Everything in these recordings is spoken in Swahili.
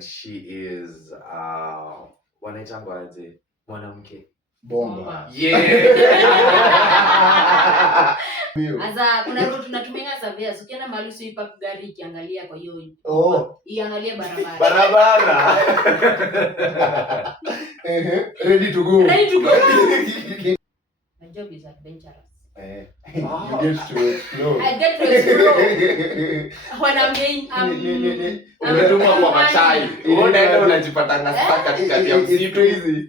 friend, she is wanaitangwa aje mwanamke bomba. yeah. Asa kuna route tunatumia surveyors. Ukienda mahali usipa gari ikiangalia kwa hiyo. Iangalie barabara. Ready to go. My job is adventurous. You get to explore. I get to explore. When I'm unatuma kwa machai. Unaenda unajipatanga sasa katikati ya msitu. Crazy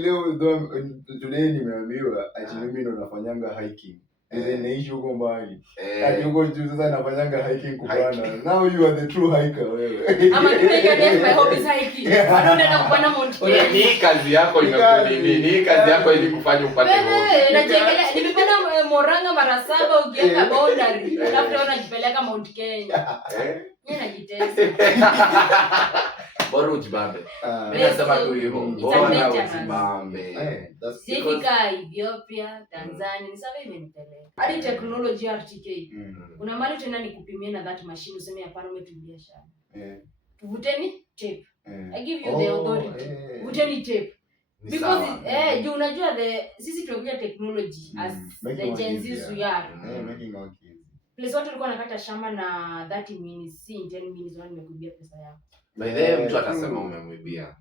leo today nimeambiwa ati mimi ndo nafanyanga hiking. Naishi huko mbali. Ati huko juu sasa nafanyanga hiking kupanda. Now you are the true hiker wewe. I'm a true my hobby is hiking. Unaenda kupanda Mount Kenya. Ni kazi yako ni kazi yako ilikufanya upate moyo. Najiangalia nimepanda Moranga mara 7 ukienda boundary. Alafu unajipeleka Mount Kenya. Yeye anajitesa. Bora ujibambe. Nasema tu hivyo. Bora ujibambe. Sifika Ethiopia, Tanzania, ni sawa imenipeleka. Hadi technology RTK. Kuna mali tena nikupimie na that machine useme hapana umetumbia shamba. Tuvuteni tape. I give you the authority. Vuteni tape. Because you unajua sisi tunakuja technology as the Gen Zs we are. Making our kids. Place watu walikuwa nakata shamba na 30 minutes, si 10 minutes wao nimekubia pesa yako. By the way mtu atasema umemwibia.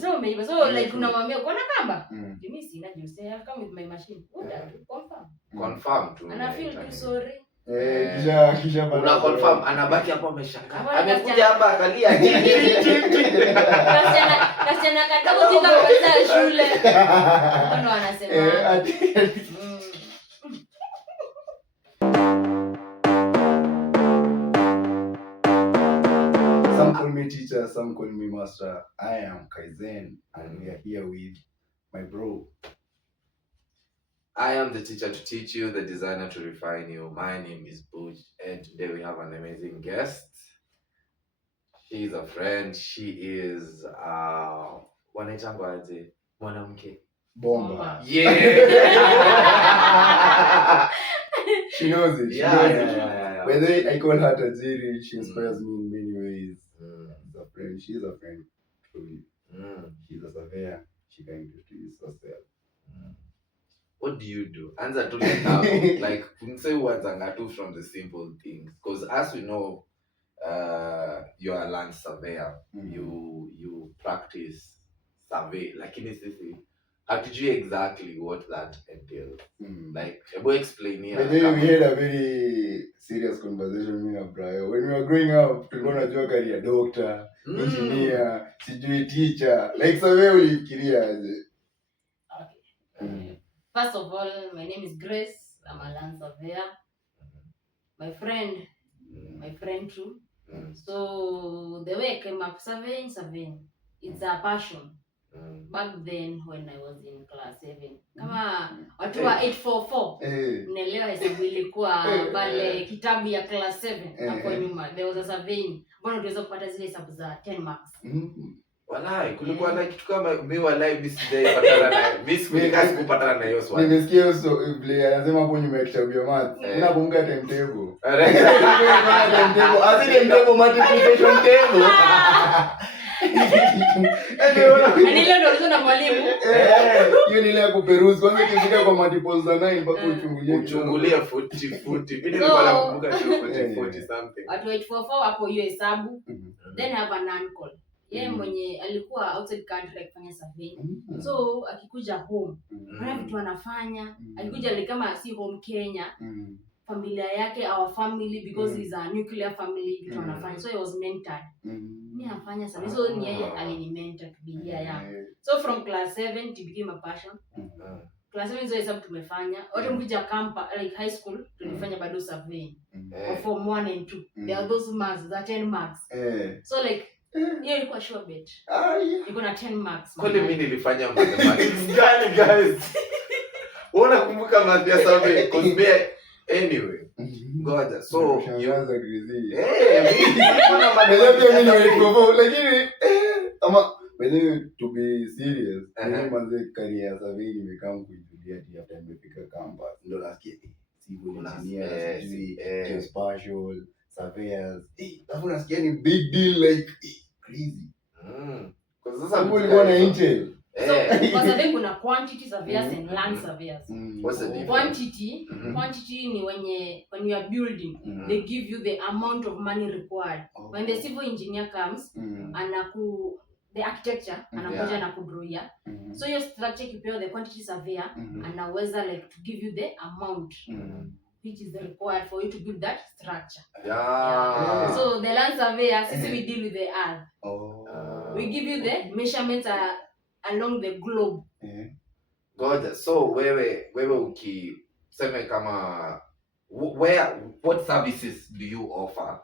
So umeiba. So like unamwambia uko na kamba? Mimi sina juice. I come with my machine. Confirm tu. And I feel too sorry. Kisha una confirm anabaki hapo ameshangaa. Amekuja hapa akalia. Kasiana kadogo tika kwa shule. Ndio wanasema. Some call me teacher, some call me master. I am Kaizen and we are here with my bro. I am the teacher to teach you, the designer to refine you. My name is Butch and today we have an amazing guest. She is a friend. She is wanaitangwa aje mwanamke bomba. Yeah. She knows it. Yeah. By the way, I call her Tajiri. She inspires me in many ways. She's a friend. Truly. She's a surveyor. She can introduce herself. What do you do? Answer to like say uanzanga tu from the simple things. Because as we know, you are a land surveyor. You practice survey. Lakini sisi hatujui exactly what that entails. Like, explain here. But then we had a very serious conversation with Brian. When we were growing up, tulikuwa tunajua career doctor, engineer, sijui teacher. Like survey ulifikiria aje? Okay. First of all, my name is Grace. I'm a land surveyor. My friend too. So the way I came up surveying, it's a passion. Back then when I was in class 7. Kama watu wa 844. Mnaelewa hesabu ilikuwa pale kitabu ya class 7 hapo nyuma. There was a surveying. Mbona tuweza kupata zile hesabu za 10 marks. Walai kulikuwa na kitu kama mimi walai mimi sijaipatana nayo. Mimi sikupatana na hiyo swali. Nimesikia hiyo vile anasema hapo nyuma ya kitabu ya math. Unakumbuka timetable. Timetable multiplication table. Anile ndo na mwalimu. Hiyo ni ile ya kuperuzi. Kwanza ukifika kwa multiples za 9 mpaka uchungulie 40. Mimi nilikuwa nakumbuka 40 something. Watu 844 hapo hiyo hesabu. Then have an uncle. Yeye mwenye alikuwa outside country akifanya survey. So akikuja home, kuna vitu anafanya. Alikuja kama si home Kenya. Familia yake, our family, because he's a nuclear family, vitu anafanya. So he was mentored. Mimi nafanya survey. So ni yeye alinimentor to be here. So from class 7 to became a passion. Class 7 zote hesabu tumefanya. Wote mkuja campa like high school tulifanya bado survey. Form 1 and 2. There are those marks, that 10 marks. So like hiyo ilikuwa sure bet. Iko na 10 marks. Kwani mimi nilifanya mathematics gani guys? Unakumbuka math ya survey? Anyway. Ngoja. So unaanza grizi. Mimi kuna mathematics lakini ama when to be serious, mimi manze career survey nimekaa kuijulia hadi after nimefika campus. Ndio nasikia civil engineer, geospatial, surveyors. Alafu nasikia ni big deal like crazy. Kwa sasa ulikuwa na intel. So kwa sababu kuna quantity surveyors and land surveyors. What's the difference? Quantity ni when you are building, they give you the amount of money required. When the civil engineer comes, the architecture anakuja na kudrawia. So your structure kipewa the quantity surveyor anaweza like to give you the amount which is required for you to build that structure. Yeah. So the land surveyor, since we deal with the earth, we give you the measurements along the globe. God, so wewe ukiseme kama what services do you offer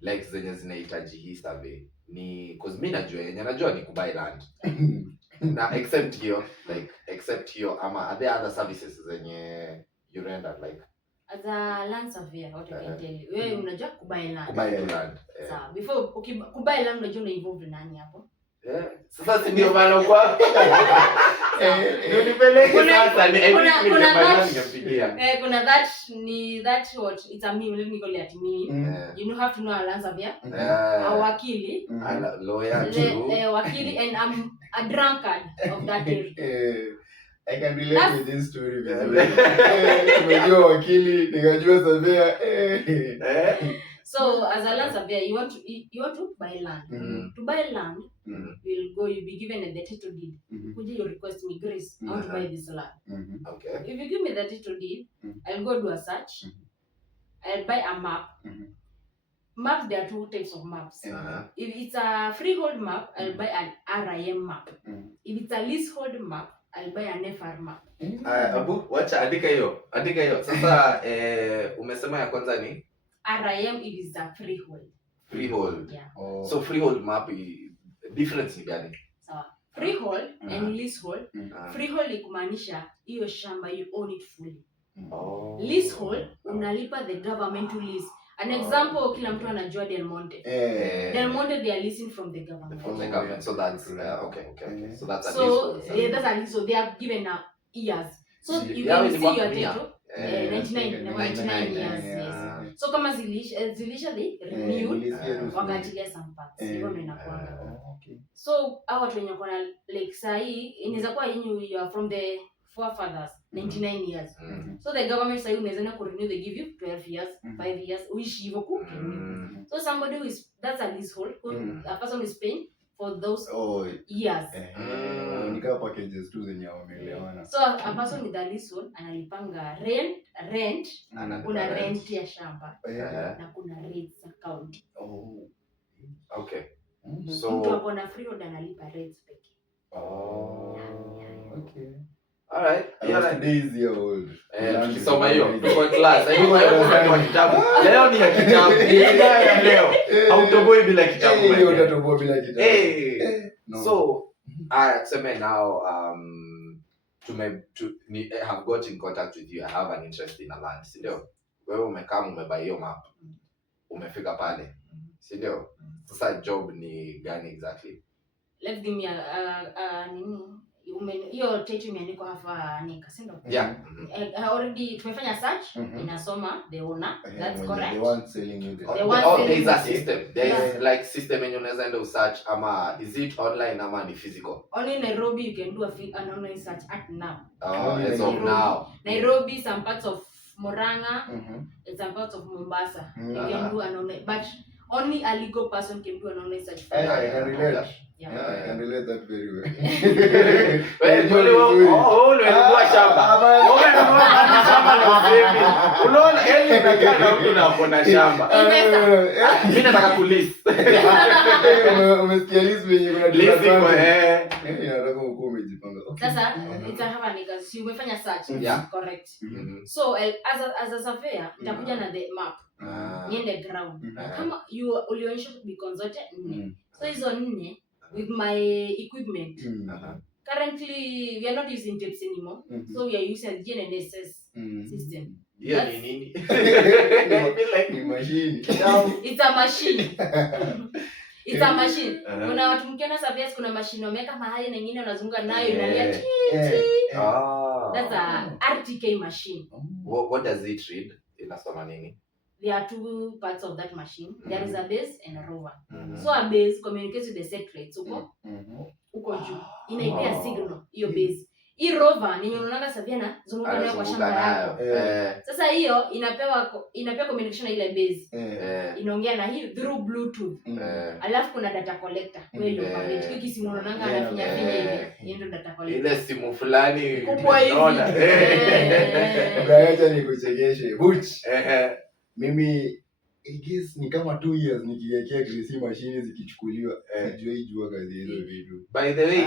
like zenye zinahitaji hii survey? Ni cause mimi najua ni kubuy land. Na except hiyo ama are there other services zenye you render like as a land surveyor? What I can tell you, wewe unajua kubuy land. Sawa, before kubuy land unajua una involve nani hapo? Sasa si ndio maana kwa ndio nipeleke sasa ni kuna that what it's a meme, let me call it a meme. You don't have to know a land surveyor, a wakili, a lawyer too, wakili, and I'm a drunkard of that area. I can relate with this story vizuri. Nimejua wakili, nikajua surveyor. So as a land surveyor, you want to buy land. To buy land, you'll be given the title deed. Could you request me, Grace, I want to buy this land. Okay. If you give me the title deed, I'll go do a search. I'll buy a map. Maps, there are two types of maps. If it's a freehold map, I'll buy an RIM map. If it's a leasehold map, I'll buy an FR map. Abu, wacha andika hiyo. Sasa umesema ya kwanza ni RIM, it is a freehold. Freehold. Yeah. So freehold map difference ni gani? Sawa. Freehold and leasehold. Freehold ni kumaanisha hiyo shamba you own it fully. Leasehold unalipa the government to lease. An example, kila mtu anajua Del Monte. Del Monte, they are leasing from the government. From the government. So that's okay. So that's a leasehold. That's a lease. So they are given years. So you can see your title. 99 years. Yes. So kama zilisha they renewed wakatilia some parts. Hivyo ndio inakuanga. So watu wenye kuna like sahi inaweza kuwa you are from the forefathers 99 years. So the government sahi unaweza ku renew, they give you 12 years, 5 years, uishi hivyo ku renew. So somebody who is, that's a leasehold, a person is paying for those years. Nika packages tu zenye wameelewana. So a person with a leasehold analipanga rent, kuna rent ya shamba na kuna rates account. Okay. So mtu hapo na freehold analipa rates pekee. Okay. All right. Today is year old. Tukisoma hiyo kwa class. Kwa kitabu. Leo ni ya kitabu. Leo. Hautoboi bila kitabu. Leo utatoboa bila kitabu. So tuseme now I have got in contact with you. I have an interest in a land. Si ndio? Wewe umekaa umebuy hiyo map. Umefika pale. Si ndio? Sasa job ni gani exactly? Let's give me hiyo title imeandikwa hapa nika, si ndio? Yeah. Already tumefanya search, inasoma the owner. That's correct. The one selling you there is a system. There is like system yenye unaweza enda search ama is it online ama ni physical? Only Nairobi you can do an online search at now. As of now. Nairobi, some parts of Murang'a, and some parts of Mombasa. You can do an online, but only a legal person can do an online search. I can relate. Yeah. I can relate that very well. Ulikuwa shamba. Unaona yeye anakaa huko na kuna shamba. Mimi nataka kulease. Umesikia lease wenye kuna lease inataka ukue umejipanga. Sasa itahapa nika si umefanya search. Yeah. Correct. So as a surveyor itakuja na the map. Niende ground. Kama ulionyesha beacons zote 4. So hizo 4 with my equipment. Currently, we are not using tapes anymore, so we are using GNSS system. Yeah, nini? Machine. It's a machine. It's a machine. Kuna watu mkiona surveyors kuna machine wameka mahali na nyingine wanazunguka nayo inalia ti. That's a RTK machine. What does it read? Inasoma nini? there are two parts of that machine. There is a base and a rover. Mhm. So a base communicates with the satellites uko juu. Inaipea signal hiyo base. Hii rover ni unaona Saviana zunguka nayo kwa shamba yako. Sasa hiyo inapewa communication na ile base. Inaongea na hii through bluetooth. Alafu kuna data collector. Wewe operate hiki simu unaona anafinya hivi ndio data collector. Ile simu fulani kubwa hivi. Acha nikuchekeshe. Buch. Mimi I guess ni kama 2 years nikiwekea Gracie machine zikichukuliwa. Sijui kazi hizo vitu. By the way,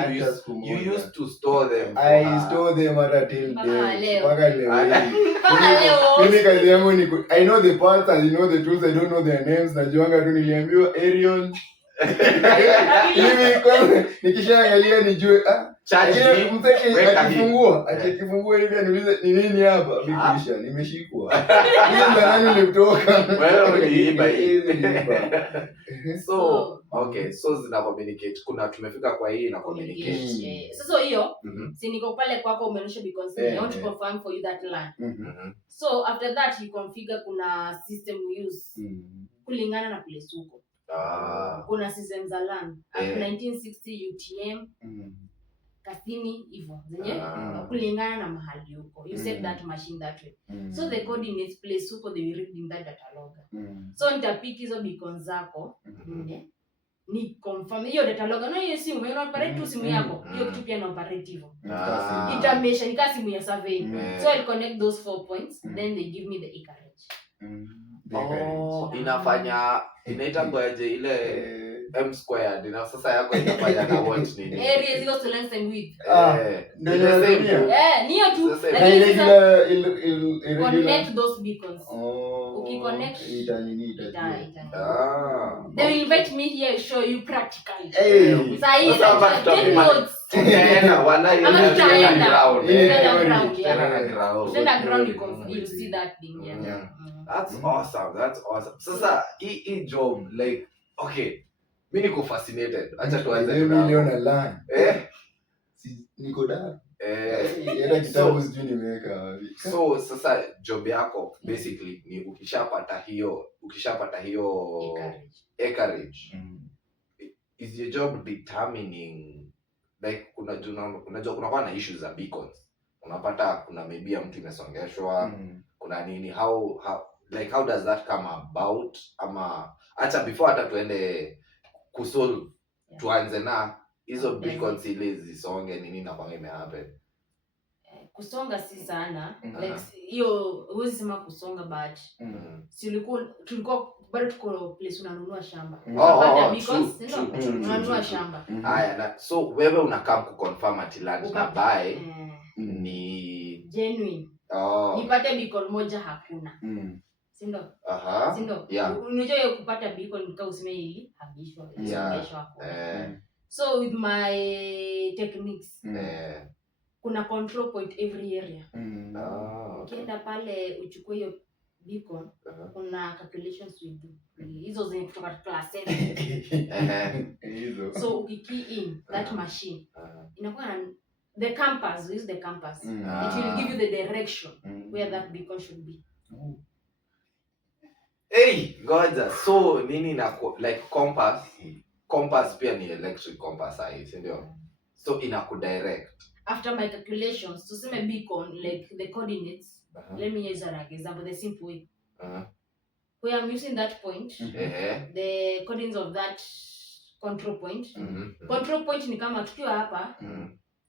you used to store them. I store them until day. Mpaka leo. Leo. Mimi kazi yangu ni I know the parts, I know the tools, I don't know their names. Najuanga tu niliambiwa Ariel. Mimi kwanza nikishaangalia nijue akifungua hivi aniulize ni nini hapa, mikisha nimeshikwa. Hiyo nani nilitoka. Wewe uliiba hivi. So okay, so zina communicate. Kuna tumefika kwa hii na communication. Sasa hiyo si niko pale kwako umeonyesha because I want to confirm for you that land. So after that you configure kuna system use kulingana na place huko. Kuna system za LAN 1960 UTM Kasini hivyo zenye kulingana na mahali huko. You set that machine that way. So the coordinates place huko they will read in that data logger. So nitapick hizo beacons zako ni confirm hiyo data logger. No, hiyo simu una operate tu simu yako. Hiyo kitu pia na operate hivyo. Itamesha ni kama simu ya survey. So I'll connect those 4 points then they give me the acreage. Inafanya inaitangwaje ile m squared na sasa yako inafanya na what nini area is equal to length and width ndio niyo tu connect those beacons ukiconnect they will invite me here to show you practically sasa take notes tena wanaenda ground you see that thing yeah. That's awesome. Sasa hii job like okay mimi niko fascinated. Acha tuanze mimi leo na LAN. Niko da. Era kitabu sijui nimeweka wapi. So sasa job yako basically ni ukishapata hiyo acreage. Is your job determining like unajua kuna na issues za beacons. Unapata kuna maybe ya mtu imesongeshwa, kuna nini how does that come about ama acha before hata tuende kusolve tuanze na hizo beacons ile zisonge nini na kwanga imehappen kusonga si sana like hiyo huwezi sema kusonga but tulikuwa bado tuko place unanunua shamba unapata beacons unanunua shamba haya na so wewe unakaa kuconfirm ati land na buy ni genuine nipate beacon moja hakuna sindo unajua kupata beacon nika useme hili habishwa isongeshwa hapo so with my techniques kuna control point every area ukienda pale uchukue hiyo beacon kuna calculations we do hizo zenye kutoka class 7 so ukikey in that machine inakuwa na the compass it will give you the direction where that beacon should be. Hey, ngoja. So nini na like compass pia ni electric compass hii, ndio? So inakudirect. After my calculations, to say my beacon like the coordinates, let me use an example, the simple way. Where I'm using that point, the coordinates of that control point. Control point ni kama tukiwa hapa,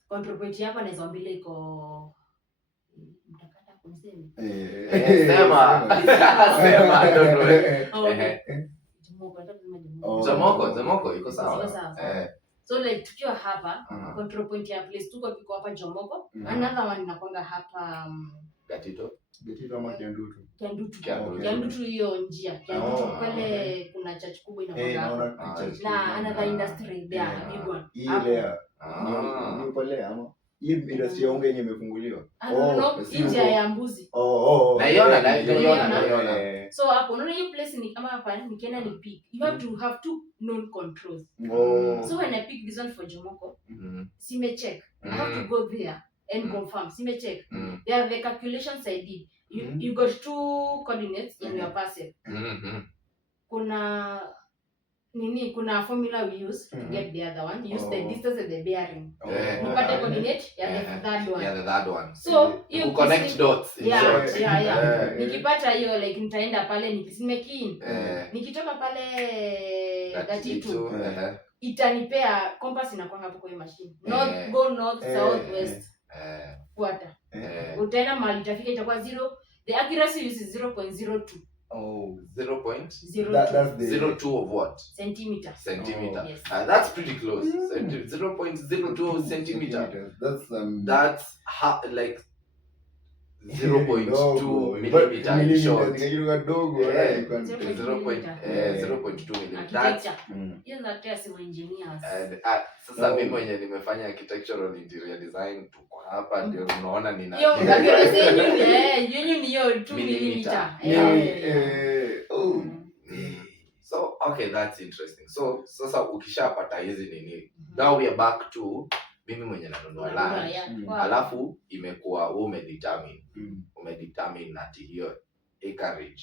control point hapa naweza mbele iko mtakata kumsemi. Sema Jomoko iko sawa. So like tukiwa hapa, control point ya place tuko kiko hapa Jomoko, another one inakwanga hapa Gatito ama Kiandutu. Kiandutu hiyo njia. Kiandutu pale kuna church kubwa inakwanga hapa. Na another industry there, big one. Ile ni pale ama hii industry ya unga yenye imefunguliwa. Njia ya mbuzi. Naiona. So hapo unaona hiyo place ni kama hapa nikienda ni pick. You have to have two known controls. So when I pick this one for Jomoko, sime check. I have to go there and confirm. Sime check. There are the calculations I did. you got 2 coordinates in your parcel. Kuna formula we use to get the other one. Use the distance and the bearing. Nipate coordinate the third one. So you connect dots in short. Nikipata hiyo like nitaenda pale nikisimeki nikitoka pale 32 itanipea compass inakuanga hapo kwa hiyo machine. Go north, south, west. Fuata. Utaenda mahali itafika itakuwa 0. The accuracy is 0.02. 0.02. That's the 02 of what? Centimeter. Yes. That's pretty close. 0.02 centimeter. That's like 0.2 millimeter in short. 0.2 millimeter. Sasa mimi mwenye nimefanya architectural interior design tuko hapa ndio unaona nina hiyo accuracy yenyu ni hiyo 2 millimeter. So okay, that's interesting. So sasa ukishapata hizi nini, now we are back to mimi mwenye nanunua land. Alafu imekuwa umedetermine ati hiyo acreage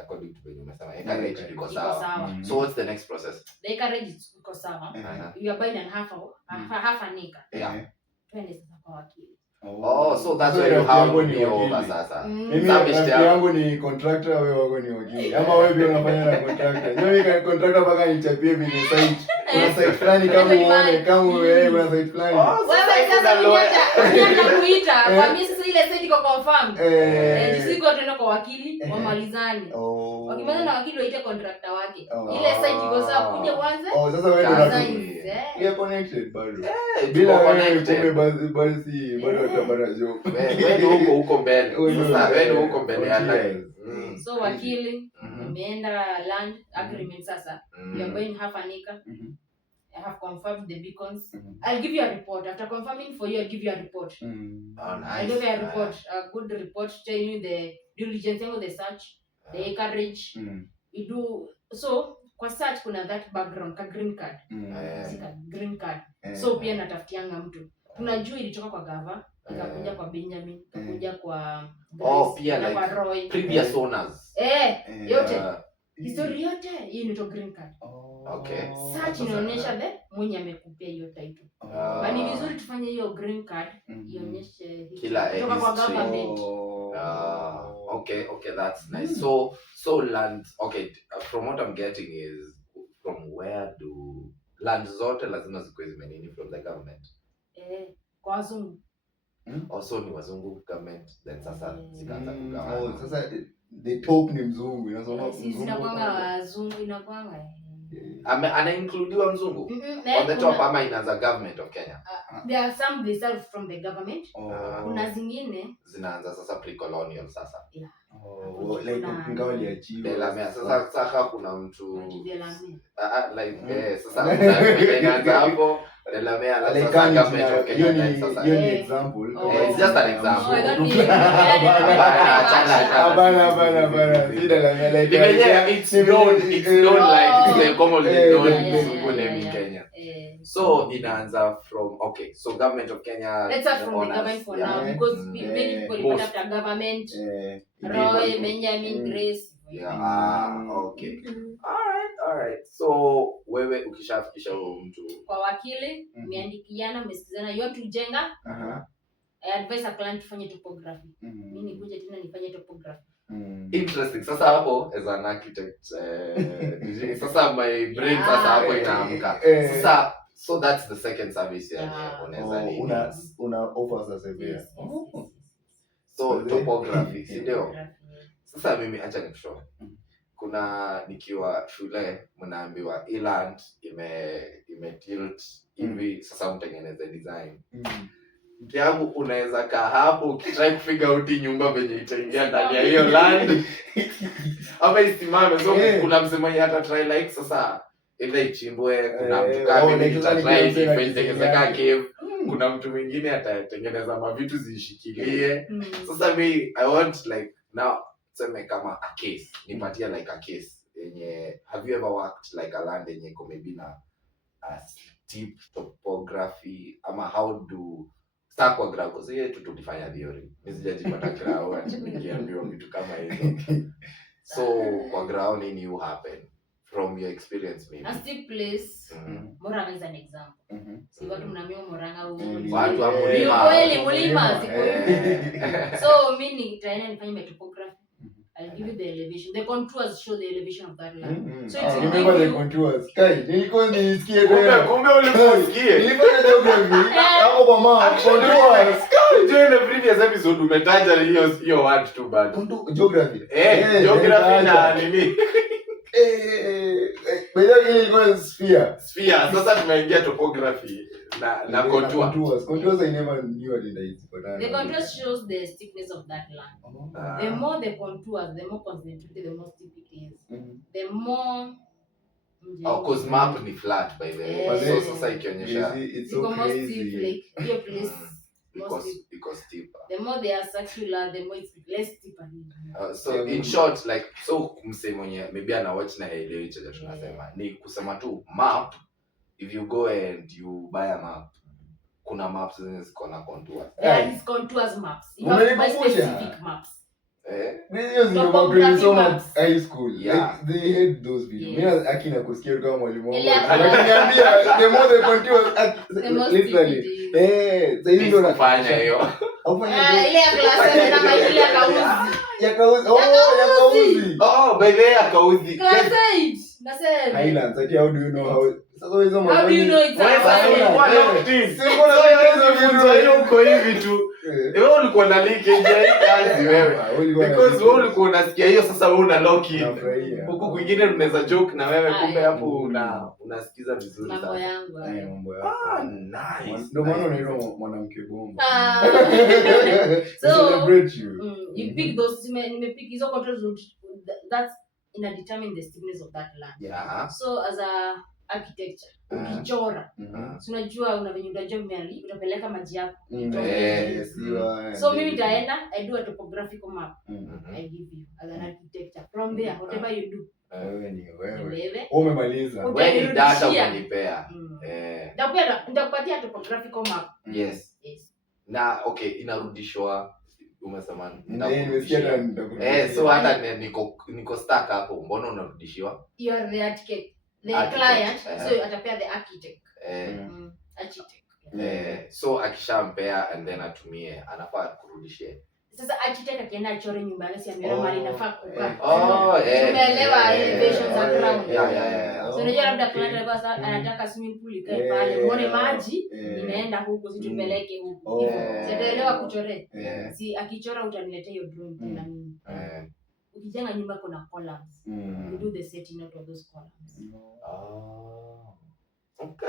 according to when umesema acreage iko sawa. So what's the next process? The acreage iko sawa. You are buying half an acre. Twende sasa kwa wakili. So that's where you have me over sasa. Mimi yangu ni contractor, wewe wako ni wakili. Ama wewe pia unafanya na contractor. Mimi ni contractor mpaka nichapie vile site. Kuna site fulani kama uone kama wewe kuna site fulani. Wewe sasa unaanza kuita. Kwa mimi sasa ile site iko confirmed. Siko tena kwa wakili wamalizane. Wakimaliza na wakili waite contractor wake. Ile site iko sawa kuja kwanza. Sasa wewe ndio unafanya. We connected bado. Bila wewe basi bado utabara job. Wewe huko mbele. Sasa wewe huko mbele ya line. So wakili umeenda land agreement sasa. You are buying half an acre. I have confirmed the beacons. I'll give you a report. After confirming for you, I'll give you a report. Nice. I'll give you a report, a good report telling you the diligence of the search, the acreage. You do so kwa search kuna that background ka green card. Green card. So pia natafutianga mtu. Tunajua ilitoka kwa gava, ikakuja kwa Benjamin, ikakuja kwa pia like kwa Roy. Previous owners. Yote. History yote hii ni to green card. Okay. Search inaonyesha the mwenye amekupea hiyo title. Bali vizuri tufanye hiyo green card ionyeshe kila kutoka kwa government. Okay, that's nice. So land, okay, from what I'm getting is from where do land zote lazima zikuwe zimenini from the government? Kwa wazungu. Also ni wazungu government then sasa zikaanza kugawana. Sasa the top ni mzungu inasoma mzungu. Sisi inakwanga wazungu inakwanga. Ana-includiwa mzungu? On the top ama inaanza government of Kenya? There are some they serve from the government. Kuna zingine zinaanza sasa pre-colonial sasa. Like ngawali ya chivo. Delamere. Sasa kuna mtu like sasa inaanza hapo Delamere sasa government of Kenya sasa. Hiyo ni example. It's just an example. Hapana. It's known like it's a commonly known name in Kenya. So inaanza from so government of Kenya. Let's start from the government for now because many people put after government. Roy, Benjamin, Grace. Okay. All right. So wewe ukishafikisha huyo mtu kwa wakili, umeandikiana, umesikizana yote ujenga. I advise a client tufanye topography. Mimi nikuje tena nifanye topography. Interesting. Sasa hapo as an architect sasa my brain sasa hapo inaamka. Sasa so that's the second service unaweza una offer sasa hivi. So topography, si ndio? Sasa mimi acha nikushow. Kuna nikiwa shule mnaambiwa land ime tilt hivi sasa mtengeneze design. Yangu unaweza kaa hapo ukitry kufigure out nyumba venye itaingia ndani ya hiyo land. Ama isimame so kuna msemaji hata try like sasa ile ichimbwe kuna mtu kama mimi try ifanyike cave. Kuna mtu mwingine atatengeneza mavitu zishikilie. Sasa me I want like now sema kama a case nipatia like a case yenye have you ever worked like a land yenye iko maybe na a steep topography ama how do Sasa kwa grao kwa sababu tulifanya theory. Nisijajipata grao ati nikiambiwa vitu kama hizo. So kwa grao nini you happen from your experience maybe? A steep place. Moranga is an example. Si watu mnaambiwa Moranga watu wa mlima. Kweli mlima siko. So mimi nitaenda nifanye topography. I'll give you the elevation. The contours show the elevation of that land. So it's remember the contours. Kai, nilikuwa nisikie kumbe uliposikia. Nilifanya geography. Hapo kwa map contours. Join the previous episode umetaja hiyo word too bad. Geography. Geography na nini? Bado ilikuwa sphere. Sasa tumeingia topography na contours. Contours I never knew what it is. The contours shows the steepness of that land. The more the contours, the more concentrated, the more steep it is. The more cause map ni flat by the way. So sasa ikionyesha it's so crazy. Like your place because steeper. The more they are circular, the more it's less steeper. So in short, like so msemo mwenye maybe ana watch na elewi chaja tunasema ni kusema tu map. If you go and you buy a map, kuna maps zenye ziko na contours. There is contours maps. You have to buy specific maps. Videos in about so much high school. Yeah. Like, they hate those videos. Yes. Mimi akina kusikia kama mwalimu wangu. Akiniambia the more the contours literally. Sasa hiyo ndo nafanya hiyo. Ile ya class na ile ya kauzi. Ya kauzi. By the way ya kauzi. Class 8. Nasema. Highlands, how do you know how? Sasa hizo How do you know it's hiyo uko hivi tu. Wewe ulikuwa na leakage ya kazi wewe. Because wewe ulikuwa unasikia hiyo sasa wewe una lock in. Huko kwingine tunaweza joke na wewe kumbe hapo unasikiza vizuri sana. Mambo yangu. Mambo yako. Nice. Ndio maana unaitwa mwanamke bomba. So celebrate you. You pick those nimepick hizo controls that's determine the steepness of that land. Yeah. So as a architecture ukichora unajua unajua utapeleka maji yako. So mimi nitaenda I do a topographical map. I give you as an architecture from there whatever you do. Wewe umemaliza. Wewe ni data unanipea. Nitakupatia topographical map. Yes. Na okay inarudishwa umesema so hata niko stuck hapo mbona unarudishiwa? You are the architect. The client, so atapea the architect. Architect. So akishampea and then atumie anafaa kurudishie. Sasa architect akienda achore nyumba yake si ameona mali inafaa kukaa. Tumeelewa elevations za ground. So unajua labda client alikuwa anataka swimming pool ikae pale. Muone maji inaenda huko si tupeleke huko. Sitaelewa kuchore. Si akichora utaniletea hiyo drawing na mimi. Ukijenga nyumba kuna columns. You do the setting out of those columns. Okay.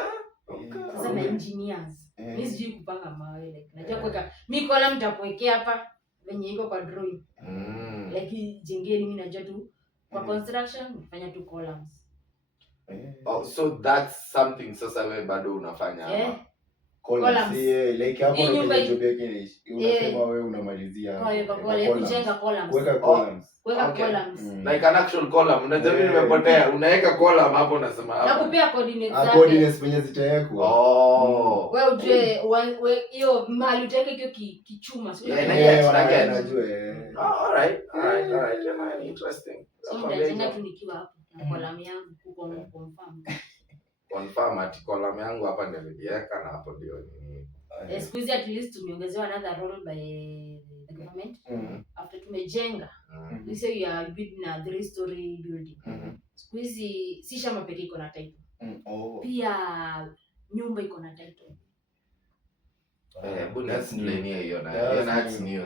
Sasa na engineers. Mimi sijui kupanga mawe like. Najua kuweka mimi column nitakuwekea hapa venye iko kwa drawing. Like jengeni mimi najua tu kwa construction nafanya tu columns. So that's something sasa wewe bado unafanya hapa. Columns. Like hapo ndio job yake unasema wewe unamalizia. Kujenga columns. Weka columns. Weka columns. Like an actual column. Unajua mimi nimepotea. Unaweka column hapo unasema hapo. Nakupea coordinates zake. Coordinates penye zitawekwa. Wewe ujue hiyo mahali utaweka hiyo kichuma. Najua. Alright. Interesting. So nitajenga tu nikiwa hapo na column yangu confirm ati column yangu hapa ndio niliweka na hapo ndio nini. Squeeze at least tumeongezewa another role by the government. After tumejenga. Let's say you are building a 3-story building. Squeeze si shamba pekee iko na title. Pia nyumba iko na title.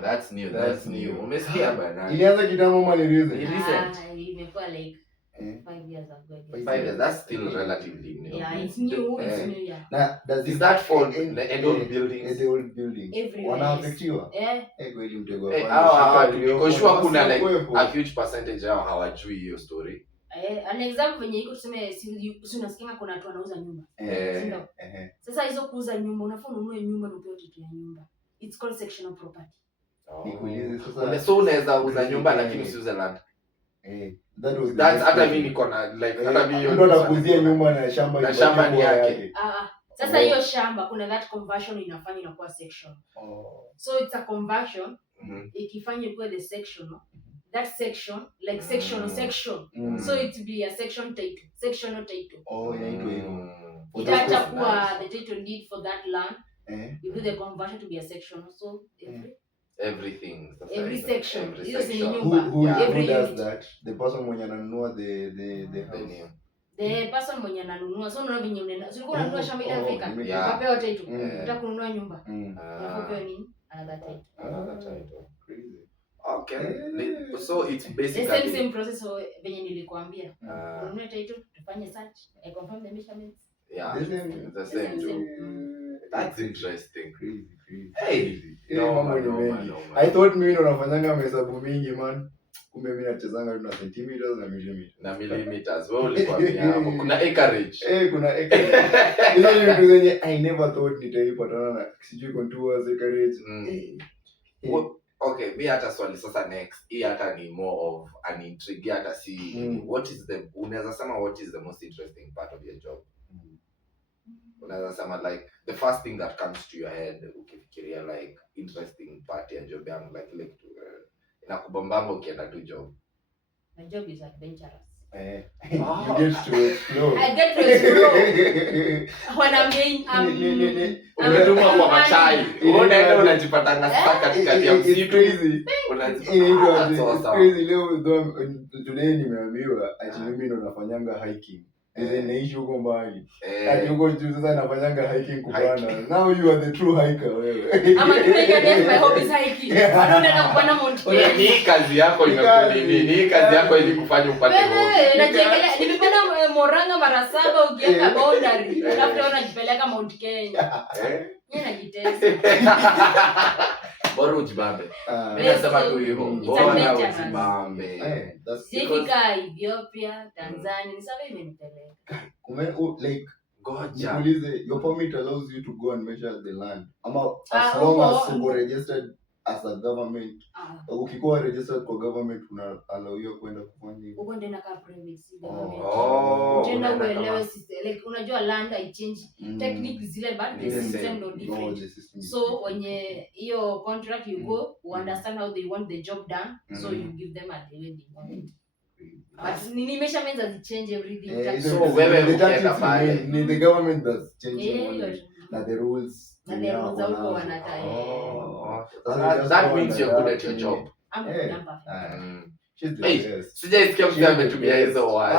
That's new. Umesikia bana? Ilianza kitambo mali recent. Imekuwa like 5 years ago. 5 years, that's still relatively new. Yeah, it's new. Yeah. Is that for the old buildings? The old buildings. Wanaafektiwa? Kweli mtego. Because kuna like a huge percentage hao hawajui hiyo story. An example venye iko tuseme si unasikia kuna watu wanauza nyumba. Sasa hizo kuuza nyumba unafaa ununue nyumba na upewe kitu ya nyumba. It's called sectional property. So unaweza uza nyumba lakini usiuze land. That's hata mimi niko na like hata mimi ndio nakuzia nyumba na shamba ni yake. Sasa hiyo shamba kuna that conversion inafanya inakuwa section. So it's a conversion. Ikifanya ikuwe the section, that section like section. So it be a sectional title. Inaitwa hivyo. Itaacha kuwa the title deed for that land. You do the conversion to be a section. So every section. Who does that? The person mwenye ananunua the house. The person mwenye ananunua. So unaona vinyo unaenda. So ulikuwa unanunua shamba ile Afrika. Ukapewa title. Unataka kununua nyumba. Unapewa nini? Another title. Crazy. Okay. So it's basically the same process venye nilikuambia. Ununue title, tufanye search, I confirm the measurements. Yeah. The same too. That's interesting. Crazy. Hey. Mambo ni mengi. I thought mimi ndo nafanyanga mahesabu mingi man. Kumbe mimi nachezanga na centimeters na millimeters. Wewe ulikwambia hapo kuna acreage. Kuna acreage. Hizo ni vitu zenye I never thought nitaipatana na sijui contours acreage. Okay, mi hata swali sasa next. Hii hata ni more of an intrigue hata si unaweza sema what is the most interesting part of your job? Unaweza sema like the first thing that comes to your head ukifikiria like interesting part ya job yangu like inakubambamba ukienda tu job. My job is adventurous. You get to explore. I get to explore. When I'm unatuma kwa machai. Unaenda unajipatanga sasa katikati ya msitu. Crazy leo today nimeambiwa ati mimi ndo nafanyanga hiking. Naishi huko mbali. Ati huko juu sasa nafanyanga hiking kupanda. Now you are the true hiker wewe. I'm a true my hobby is hiking. Unaenda kupanda Mount Kenya. Ni kazi yako ni kazi yako ilikufanya upate wewe. Najiangalia nimepanda Moranga mara 7 ukienda boundary. Alafu unajipeleka Mount Kenya. Yeye anajitesa. Bora ujibambe. Ninasema tu hivyo. Bora ujibambe. Sifika Ethiopia, Tanzania, ni sababu imenipeleka. Like Goja. Nikuulize, your permit allows you to go and measure the land. Ama as long as you are registered as a government. Ukikuwa registered kwa government una allow you kwenda kufanya hivyo. Uko ndena ka private government. Tena uelewe system. Like unajua land I change techniques zile but the system no different. So wenye hiyo contract you go, you understand how they want the job done, so you give them at the way they want it. But nini measurements that change everything. So wewe ukienda pale ni the government that's changing na the rules. And the rules are uko wanataka. That means you're good at your job. I'm good. Sijaisikia mtu ametumia hizo words.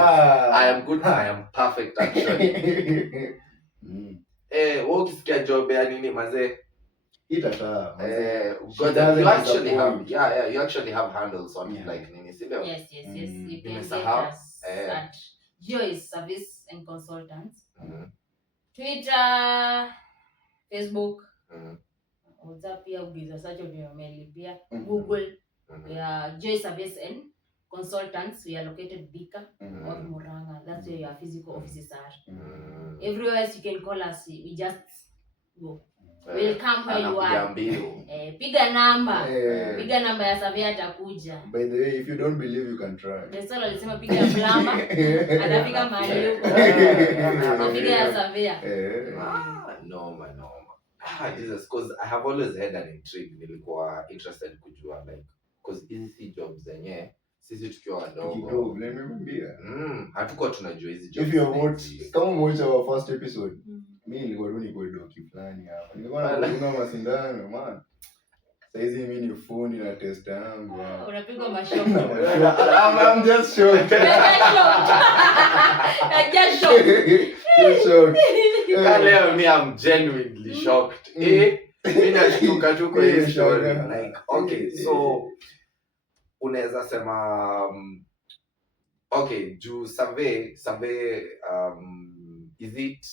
I am good, I am perfect actually. Wewe ukisikia job ya nini mazee? Itataa. You actually have handles on like nini, si ndio? Yes. You can get us at Geo is service and consultants. Twitter, Facebook, WhatsApp pia ugiza search ndio umelipia. Google, we are Geo service and consultants. We are located Thika or Murang'a. That's where your physical offices are. Everywhere else you can call us. We just go. We'll come where you are. Piga namba ya survey atakuja. By the way, if you don't believe, you can try. The solo alisema piga plumber, atafika mahali huko. Piga ya survey. No. Jesus, because I have always had an intrigue. Nilikuwa interested kujua like because hizi jobs zenyewe sisi tukiwa wadogo. Hatukuwa tunajua hizi jobs. If you watch, kama watch our first episode, mimi nilikuwa tu niko doki fulani hapa. Nilikuwa nafunga masindano, man. Saizi mimi ni fundi na tester yangu. Unapigwa mashoka. I'm just shocked. Just shocked. Leo me I'm genuinely shocked. Mimi nashtuka tu kwa hii story. Like okay, so unaweza sema okay, juu survey is it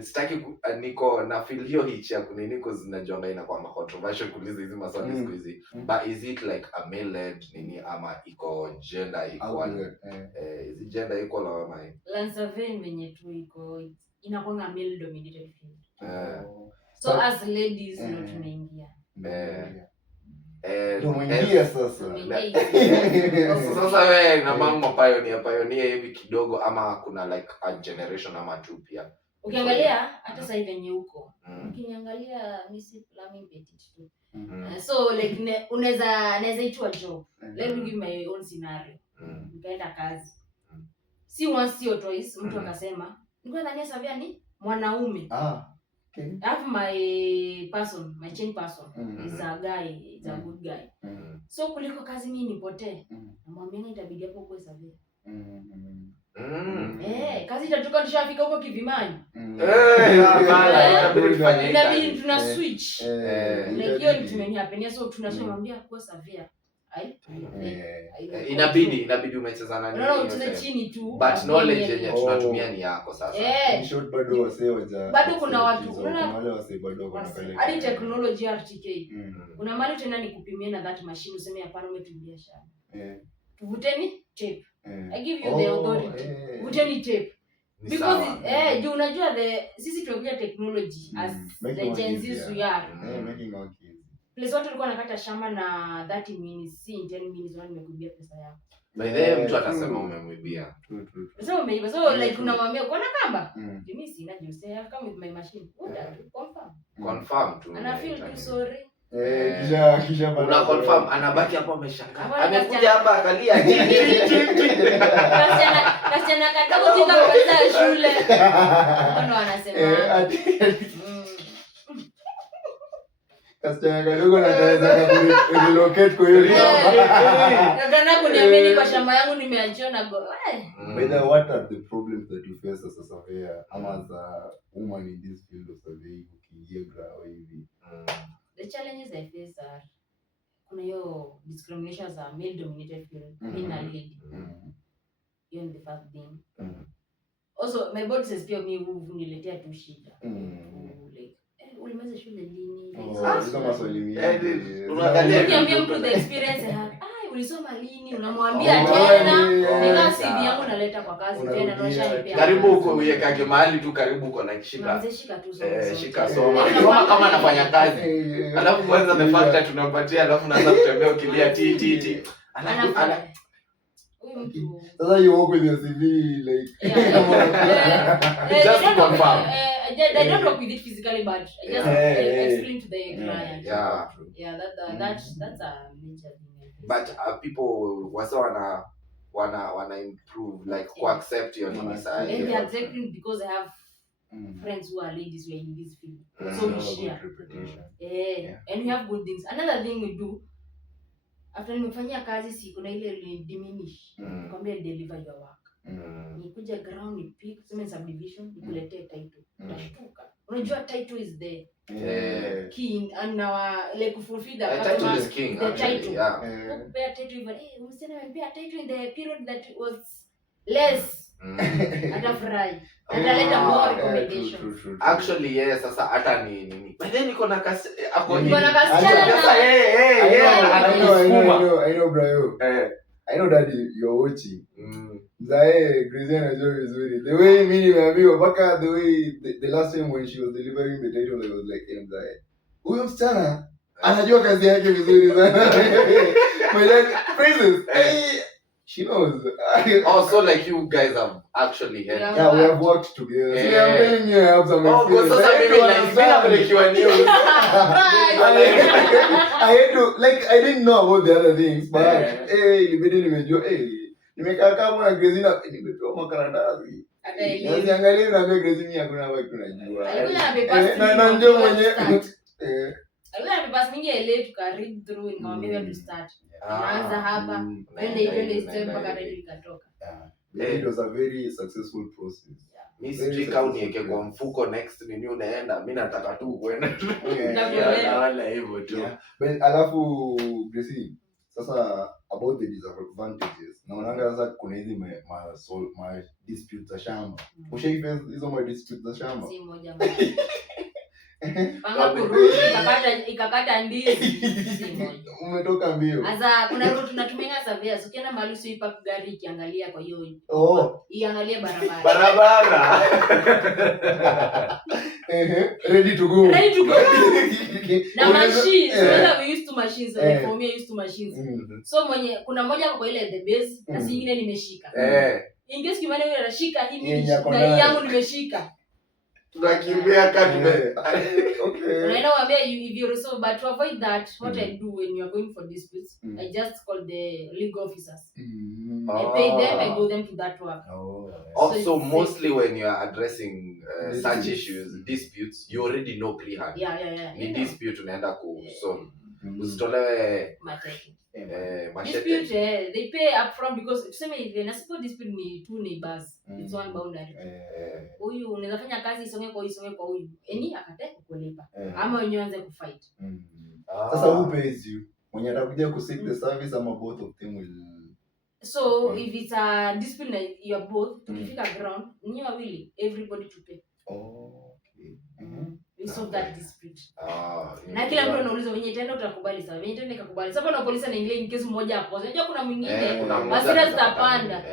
sitaki niko na feel hiyo hichi ya kunini cause najua inakuwa controversial kuuliza hizi maswali siku hizi, but is it like a male led nini ama iko gender equal? Is it gender equal or am I? Land survey venye tu iko inakuwa male dominated field. So as ladies ndo tunaingia. Tunaingia sasa. Sasa wewe na mama pioneer hivi kidogo ama kuna like a generation ama two pia Ukiangalia hata sasa hivi yenye huko. Ukiniangalia mimi si plumbing petit tu. So like unaweza itwa job. Let me give my own scenario. Nikaenda kazi. Si once sio twice mtu akasema, nilikuwa ndani ya Savia ni mwanaume. Okay. Alafu my chain person is a guy, is a good guy. So kuliko kazi mimi nipotee. Namwambia itabidi hapo kwa Savia. Kazi itatoka tushafika huko Kivimani. Inabidi tuna switch. Like hiyo ni tumeniapenia, so tunashamwambia kwa Savia. Inabidi umecheza na nini? Tuna chini tu. But knowledge yenye tunatumia ni yako sasa. In short bado wasee waja. Bado kuna watu. Kuna wale wasee bado wanakale. Hadi technology RTK. Una mali tena nikupimie na that machine useme hapana umetumbia shamba. Tuvuteni tape. I give you the authority. Vuteni tape. Because juu unajua sisi tunakuja technology as the Gen Z we are. Making our kids. Place watu walikuwa wanakata shamba na 30 minutes, si 10 minutes wao nimekuibia pesa yako. By the way mtu atasema umemwibia. Sasa umeiba. So like unamwambia uko na kamba? Mimi sina juice. I have come with my machine. Confirm tu. Ana feel too sorry. Kisha una confirm anabaki hapo ameshangaa. Amekuja hapa akalia. Kasiana kadogo tika kwa shule. Ndo anasema. Kasichana kadogo na taweza relocate kwa hiyo. Nataka kuniamini kwa shamba yangu nimeachiona go. Whether what are the problems that you face as a surveyor ama as a woman in this field of surveying ukiingia grao hivi? The challenges I face are kuna hiyo discrimination za male dominated field in a lady. Hiyo ni the first thing. Also my boss says pia mimi huniletea tu shida. Ulimaliza shule lini? Hizo maswali mingi. Unaangalia mtu the experience ulisoma lini? Unamwambia tena. Nika CV yangu naleta kwa kazi tena na washanipea. Karibu huko uwekage mahali tu karibu uko na shika. Shika tu Shika soma. Kama anafanya kazi. Alafu kwanza the fact that tunampatia alafu naanza kutembea ukilia ti. Sasa you work with your CV like just confirm. I don't work with it physically, but I just explain to the client. That's a major thing. But people wanna improve, like accept your limits. And they are accepting because I have friends who are ladies who are in this field. So we share. And we have good things. Another thing we do, after nimefanyia kazi si kuna ile diminish. Kwambia deliver your work. Nikuja ground ni pick, sema subdivision, nikuletee title. Utashtuka. Unajua title is the key and our like fulfill the title is king. The title. Compare title even umesema mpea title in the period that was less. Atafurahi. Ataleta more recommendation. Actually yes, sasa hata ni. But then niko na kasi niko na kasichana sasa I know bro. I know that you're watching. Zae Gracie anajua vizuri. The way mimi nimeambiwa mpaka the way the last time when she was delivering the title I was like Zae. Huyo msichana anajua kazi yake vizuri sana. My dad praises. She knows. Also like you guys have actually helped. Yeah, we have worked together. Yeah. See, I'm telling you I have some experience. Sasa mimi like breakiwa news. I had to like I didn't know about the other things but ilibidi nimejua nimekaa kama na Gracie na nimetoa makaratasi. Niangalie na Gracie hakuna wapi tunajua. Na ndio mwenyewe alikuwa amepasa mingi ile tuka read through nikamwambia to start. Tunaanza hapa twende step mpaka ready ikatoka. It was a very successful process. Mimi sijui kama niweke kwa mfuko next nini unaenda. Mimi nataka tu kwenda. Wala hivyo tu. But alafu Gracie sasa about the disadvantages. Naona sasa kuna hizi ma disputes za shamba. Ushaifanya hizo ma disputes za shamba? Si moja moja. Panga kurudi ikakata ndizi. Umetoka mbio. Sasa kuna route tunatumia surveyors. Ukienda mahali usipa gari ikiangalia kwa hiyo. Iangalie barabara. Ready to go. Na machines, we used to machines, like for me I used to machines. So kuna moja kwa ile the base na zingine nimeshika. In case kimani wewe unashika hii mimi na hii yangu nimeshika. tunakimbia kati. Okay. Unaenda waambia if you resolve, but to avoid that, what I do when you are going for disputes, I just call the legal officers. I pay them, I go them to that work. Also, mostly when you are addressing such issues, disputes, you already know pre-hand. Yeah. Ni dispute unaenda kusolve. Usitolewe machete. Dispute, they pay up front because tuseme hivi na sipo dispute ni two neighbors. It's one boundary. Huyu unaweza fanya kazi isonge kwa huyu. Eni akatae kukulipa. Ama wenyewe anze kufight. Sasa who pays you? Mwenye atakuja kuseek the service ama both of them will. So if it's a dispute like you are both tukifika ground, ni wawili everybody to pay. Okay. We solve that dispute. Na kila mtu anauliza wenye tenda utakubali sawa. Wenye tenda ikakubali. Sasa na polisi anaingia in case mmoja hapo. Unajua kuna mwingine hasira zitapanda.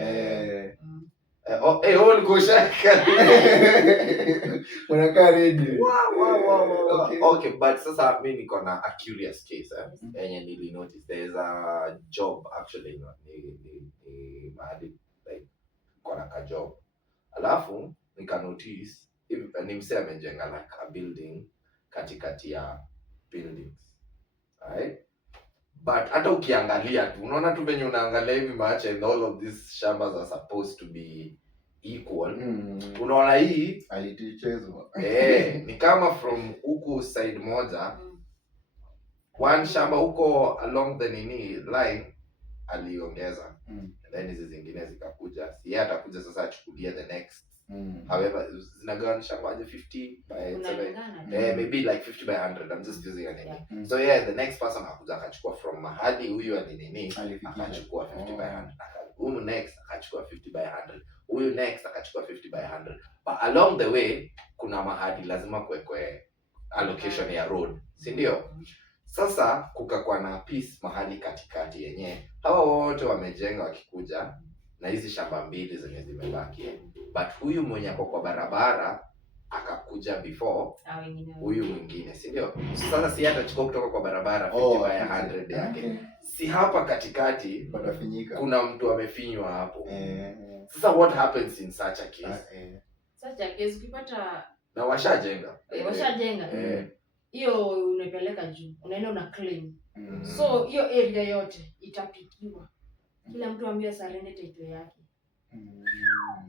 All go shaka. Unakaa ready. Okay, but sasa mimi niko na a curious case yenye nili notice there is a job actually ni mahali like kuna ka job. Alafu nika notice ni msee amejenga like a building katikati ya buildings. Right? But hata ukiangalia tu unaona tu venye unaangalia hivi match and all of these shambas are supposed to be equal. Unaona hii alitichezwa. Ni kama from huku side moja one shamba huko along the line aliongeza. And then hizi zingine zikakuja. Si yeye atakuja sasa achukulia the next. However, zinagawana shamba 50 by 7. Maybe like 50 by 100. I'm just using an idea. So the next person akakuja akachukua from mahali huyu akachukua 50 by 100. Huyu next akachukua 50 by 100. Huyu next akachukua 50 by 100. But along the way kuna mahali lazima kuwekwe allocation ya road. Si ndio? Sasa kukakuwa na piece mahali katikati yenye hawa wote wamejenga wakikuja na hizi shamba mbili zenye zimebaki. But huyu mwenye ako kwa barabara akakuja before huyu mwingine, si ndio? Sasa si atachukua kutoka kwa barabara 50 by 100 yake. Si hapa katikati patafinyika. Kuna mtu amefinywa hapo. Sasa what happens in such a case? Such a case ukipata na washajenga. Hiyo unapeleka juu. Unaenda una claim. So hiyo area yote itapikiwa. Kila mtu ambia surrender title yake.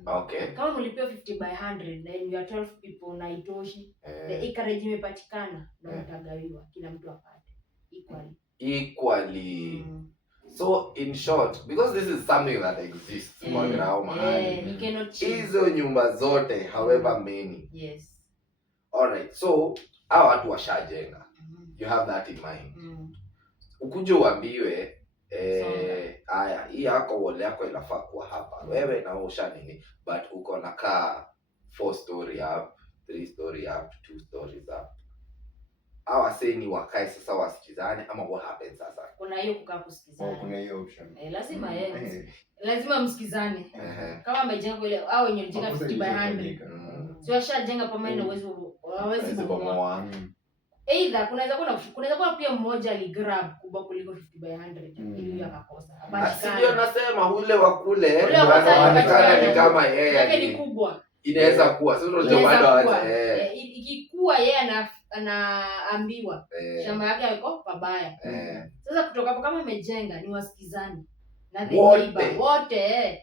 Okay. Kama mlipia 50 by 100 and you are 12 people na itoshi, the acreage imepatikana na mtagawiwa kila mtu apate equally. So in short, because this is something that exists kwa ground mahali. You cannot change. Hizo nyumba zote however many. Yes. All right. So hao watu washajenga. You have that in mind. Ukuje uambiwe haya hii yako wall yako inafaa kuwa hapa. Wewe na usha nini but uko na kaa 4 story up, 3 story up, 2 stories up. Hawa seni wakae sasa wasikizane ama what happens sasa? Kuna hiyo kukaa kusikizana. Kuna hiyo option. Lazima lazima msikizane. Kama amejenga ile au wenye mjenga 50 by 100. Sio washajenga pamoja na hawezi bomoa. Either kunaweza kuwa pia mmoja aligrab kubwa kuliko 50 by 100 ili akakosa. Ndio nasema ule wa kule anaonekana ni kama yeye yake ni kubwa. Inaweza kuwa sasa ndio bado ikikuwa yeye anaambiwa shamba yake yako pabaya. Sasa kutoka hapo kama amejenga ni wasikizani. Na wote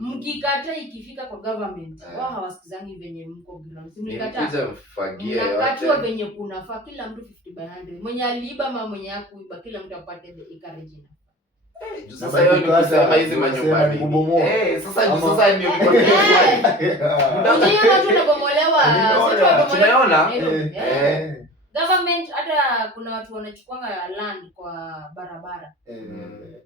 mkikata ikifika kwa government wao hawasikizani venye mko ground. Mlikata mnakatwa venye kunafaa kila mtu 50 by 100. Mwenye aliiba ama mwenye hakuiba kila mtu apate the acreage. Sasa hiyo ni kusema hizi manyumba ni sasa ndio kwa ndio watu wanabomolewa. Tumeona government hata kuna watu wanachukua land kwa barabara.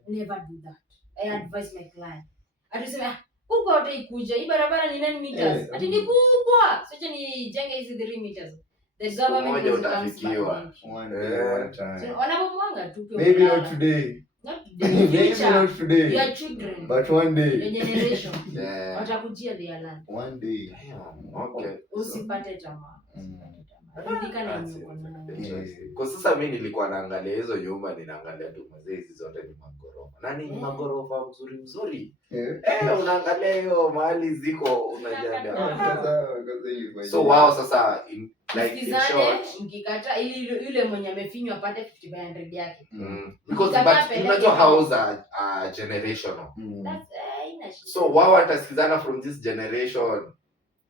Never do that. I advise my client. Atuseme huko wote ikuja. Hii barabara ni 9 meters. Ati ni kubwa. Sasa ni jenge hizi 3 meters. The government will utafikiwa. One time. Wanapomwanga tu kwa. Maybe not today. Not today. Maybe not today. Your children. But one day. Your generation. Watakujia their land. One day. Okay. Usipate tamaa. ridhika na yenye uko nayo. Kwa sasa mimi nilikuwa naangalia hizo nyumba, ninaangalia tu mzee, hizi zote ni magorofa. Na ni magorofa mzuri. Unaangalia hiyo mahali ziko unajada. So wao sasa like in short, mkikata ili yule mwenye amefinywa apate 50% yake. Because but unajua house are generational. So wao watasikizana from this generation.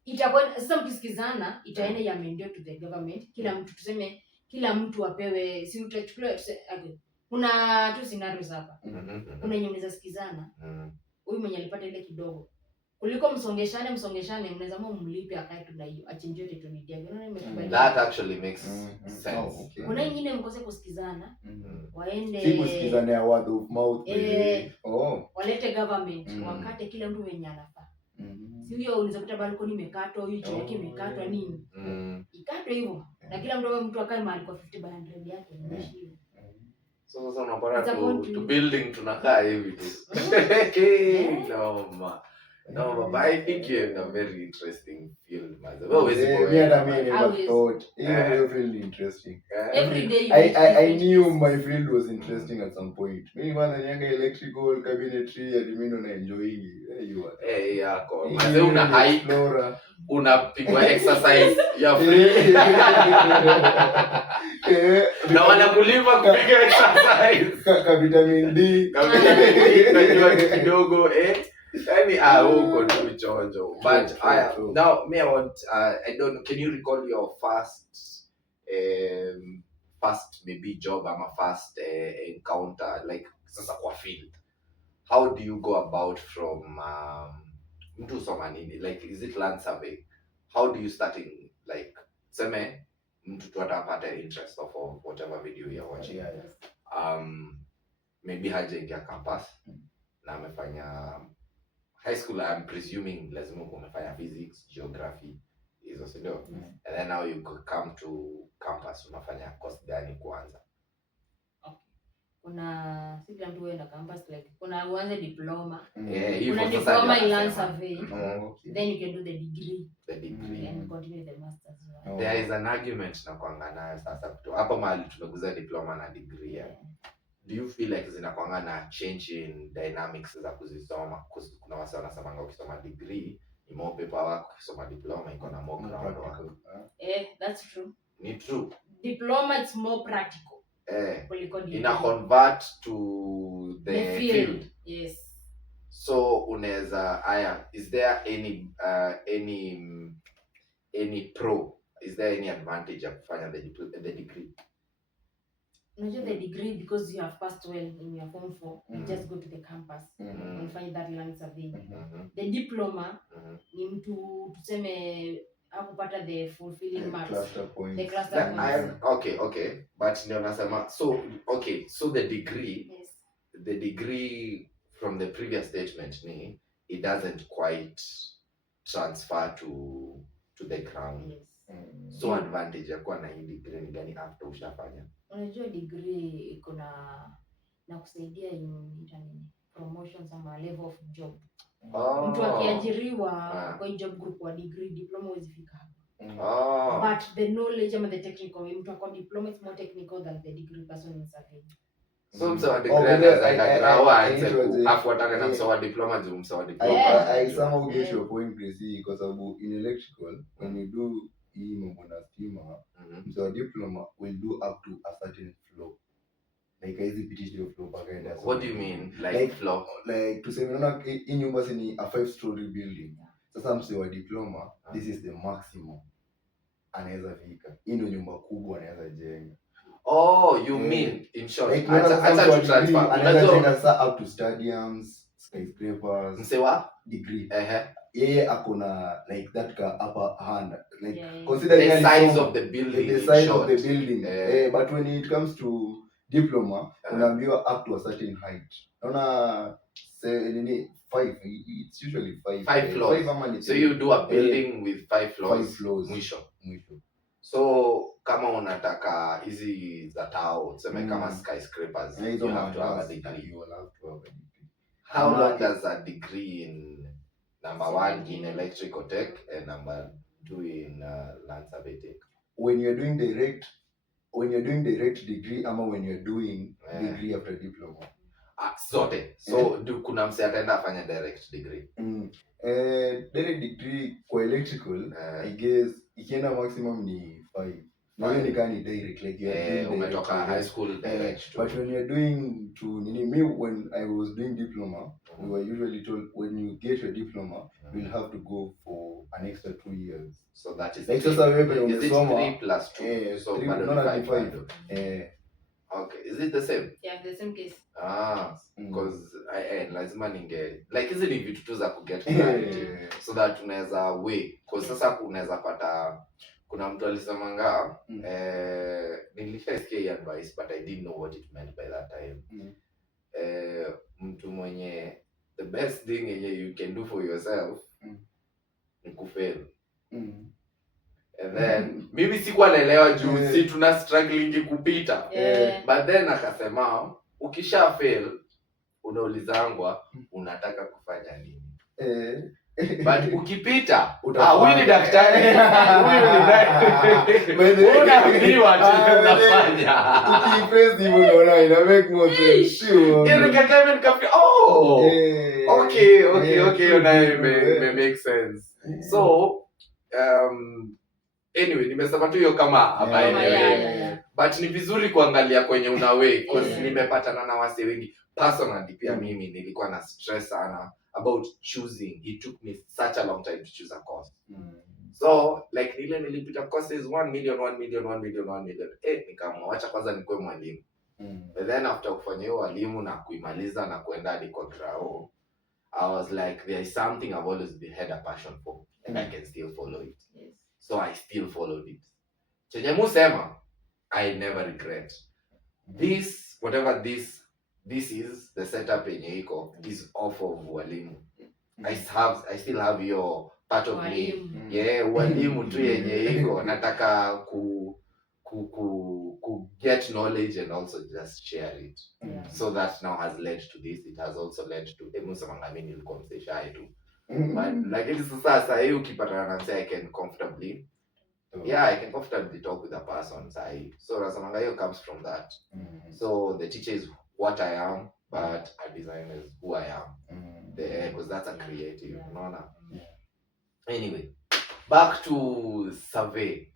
Itakuwa sasa mkisikizana itaenda ya mendio to the government. Kila mtu tuseme kila mtu apewe, si utachukuliwa kuna tu scenarios hapa. Kuna yenye mnaweza sikizana. Huyu mwenye alipata ile kidogo. Kuliko msongeshane mnaweza mlipe akae tu na hiyo achinjio title deed yake. Unaona imekubali. That actually makes sense. Kuna nyingine mkose kusikizana. Waende si kusikizana ya word of mouth. Walete government wakate kila mtu wenye anafaa. Si hiyo unaweza kuta balcony imekatwa, hiyo chini yake imekatwa nini? Ikatwe hivyo. Na kila mtu akae mahali kwa 50% yake ndio hiyo. So sasa unapata tu building tunakaa hivi tu. No, but I think you're in a very interesting field, Maza. I thought it really interesting. Every day I knew my field was interesting at some point. Mimi kwanza nianga electrical cabinetry admin na enjoying. Yako. Maza una hike, unapigwa exercise ya free. Na wanakulipa kupiga exercise. Ka vitamin D. Najua kidogo yani huko tu chonjo. But now me I want I don't know, can you recall your first maybe job ama first encounter like sasa kwa field? How do you go about from mtu soma nini, like is it land survey? How do you starting like seme mtu tu atapata interest of whatever video you're watching. Maybe hajaingia campus na amefanya high school, I'm presuming lazima umefanya physics, geography hizo si ndio? And then now you come to campus, unafanya course gani kwanza? Kuna kila mtu huenda campus like kuna uanze diploma. Kuna diploma in land survey. Then you can do the degree. And continue the masters. There is an argument na kuanga nayo sasa tu hapo mahali tumeguza diploma na degree. Do you feel like zinakuanga na change in dynamics za kuzisoma? Kuna wase wanasemanga ukisoma degree ni more paperwork, ukisoma diploma iko na more groundwork. That's true. Ni true. Diploma is more practical. Ina convert to the field. Yes. So unaweza is there any pro? Is there any advantage of kufanya the degree? Unajua the degree, because you have passed well in your form 4, you just go to the campus and find that land survey. The diploma ni mtu tuseme hakupata the fulfilling marks, the cluster points. Okay, but ndio nasema so the degree, yes. The degree from the previous statement ni it doesn't quite transfer to the ground. Yes. So advantage ya kuwa na hii degree ni gani after ushafanya? Unajua degree iko na kusaidia in promotions ama level of job. Mtu akiajiriwa kwa job group wa degree, diploma huwezi fika hapo. But the knowledge ama the technical, mtu ako diploma is more technical than the degree person in survey. So msawa degree afuatane na msawa diploma juu msawa diploma. I somehow get your point, Gracie, because in electrical, when you do mambo na stima, msawa diploma will do up to a certain floor. Like hizi pitisho floor pakaenda. What do you mean like floor? Like tuseme unaona hii nyumba ni a 5-story building. Sasa msawa diploma, this is the maximum anaweza fika. Hii ndio nyumba kubwa anaweza jenga. You mean in short, like, hata to transfer unajua up to stadiums, skyscrapers. Msewa degree. Yeye akona like that upper hand, like considering the size of the building, but when it comes to diploma unaambiwa up to a certain height. Naona nini 5, it's usually 5 floors. So you do a building with 5 floors. Mwisho. So kama unataka hizi za tao tuseme kama skyscrapers, you have to have a degree. How long does a degree in number 1 in electrical tech and number 2 in land survey take? when you're doing direct degree ama when you're doing degree after diploma? Zote. So kuna mse ataenda afanya direct degree. Direct degree kwa electrical, I guess ikienda maximum ni 5. Na hiyo ni kani direct, like you are doing umetoka high school direct. But when you're doing to me, when I was doing diploma, we were usually told when you get your diploma, you'll have to go for an extra 2 years. So that is like sasa wewe is it 3 plus 2? So not 5. Okay, is it the same? Yeah, the same case. Because I lazima ninge like hizi ni vitu tu za kuget clarity so that unaweza weigh, because sasa unaweza pata kuna mtu alisemanga nilishasikia advice but I didn't know what it meant by that time. Mtu mwenye the best thing you can do for yourself ni kufail. And then mimi sikuwa naelewa juu si tuna struggling kupita. But then akasema ukisha fail unaulizangwa unataka kufanya nini. But ukipita huyu ni daktari, huyu ni daktari. Unaambiwa tunafanya. Ukipress hivyo unaona ina make more sense. Ile kaka nikafi okay na make sense. So anyway nimesema tu hiyo kama but ni vizuri kuangalia kwenye unawe because nimepatana na wase wengi personally pia mimi nilikuwa na stress sana about choosing. It took me such a long time to choose a course. So like nilipita courses 1 million. Nikaamua acha kwanza nikuwe mwalimu. And then after kufanya hiyo walimu na kuimaliza na kuenda hadi kwa grao, I was like there is something I've always had a passion for and I can still follow it. So I still followed it. Chenye musema I never regret. This whatever this is the setup yenye iko is off of walimu. I still have your part of me. Walimu tu yenye iko nataka ku get knowledge and also just share it. So that now has led to this. It has also led to musamanga mimi nilikuwa mseshai tu. But like sasa hii ukipatana na mse I can comfortably talk with a person. So rasamanga hiyo comes from that. So the teacher is what I am, but a designer is who I am. Because that's a creative, Anyway, back to survey.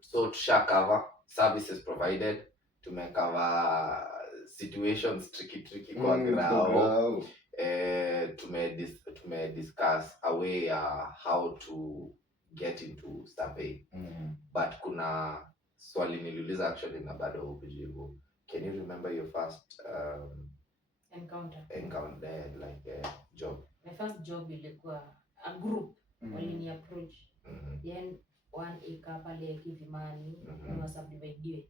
So tushakava services provided, tumekava situations tricky kwa grao. Discuss a way how to get into survey. But kuna swali niliuliza actually na bado hukujibu. Can you remember your first encounter like job? My first job ilikuwa a group walini approach. Then 1 acre pale Kivimani na subdivided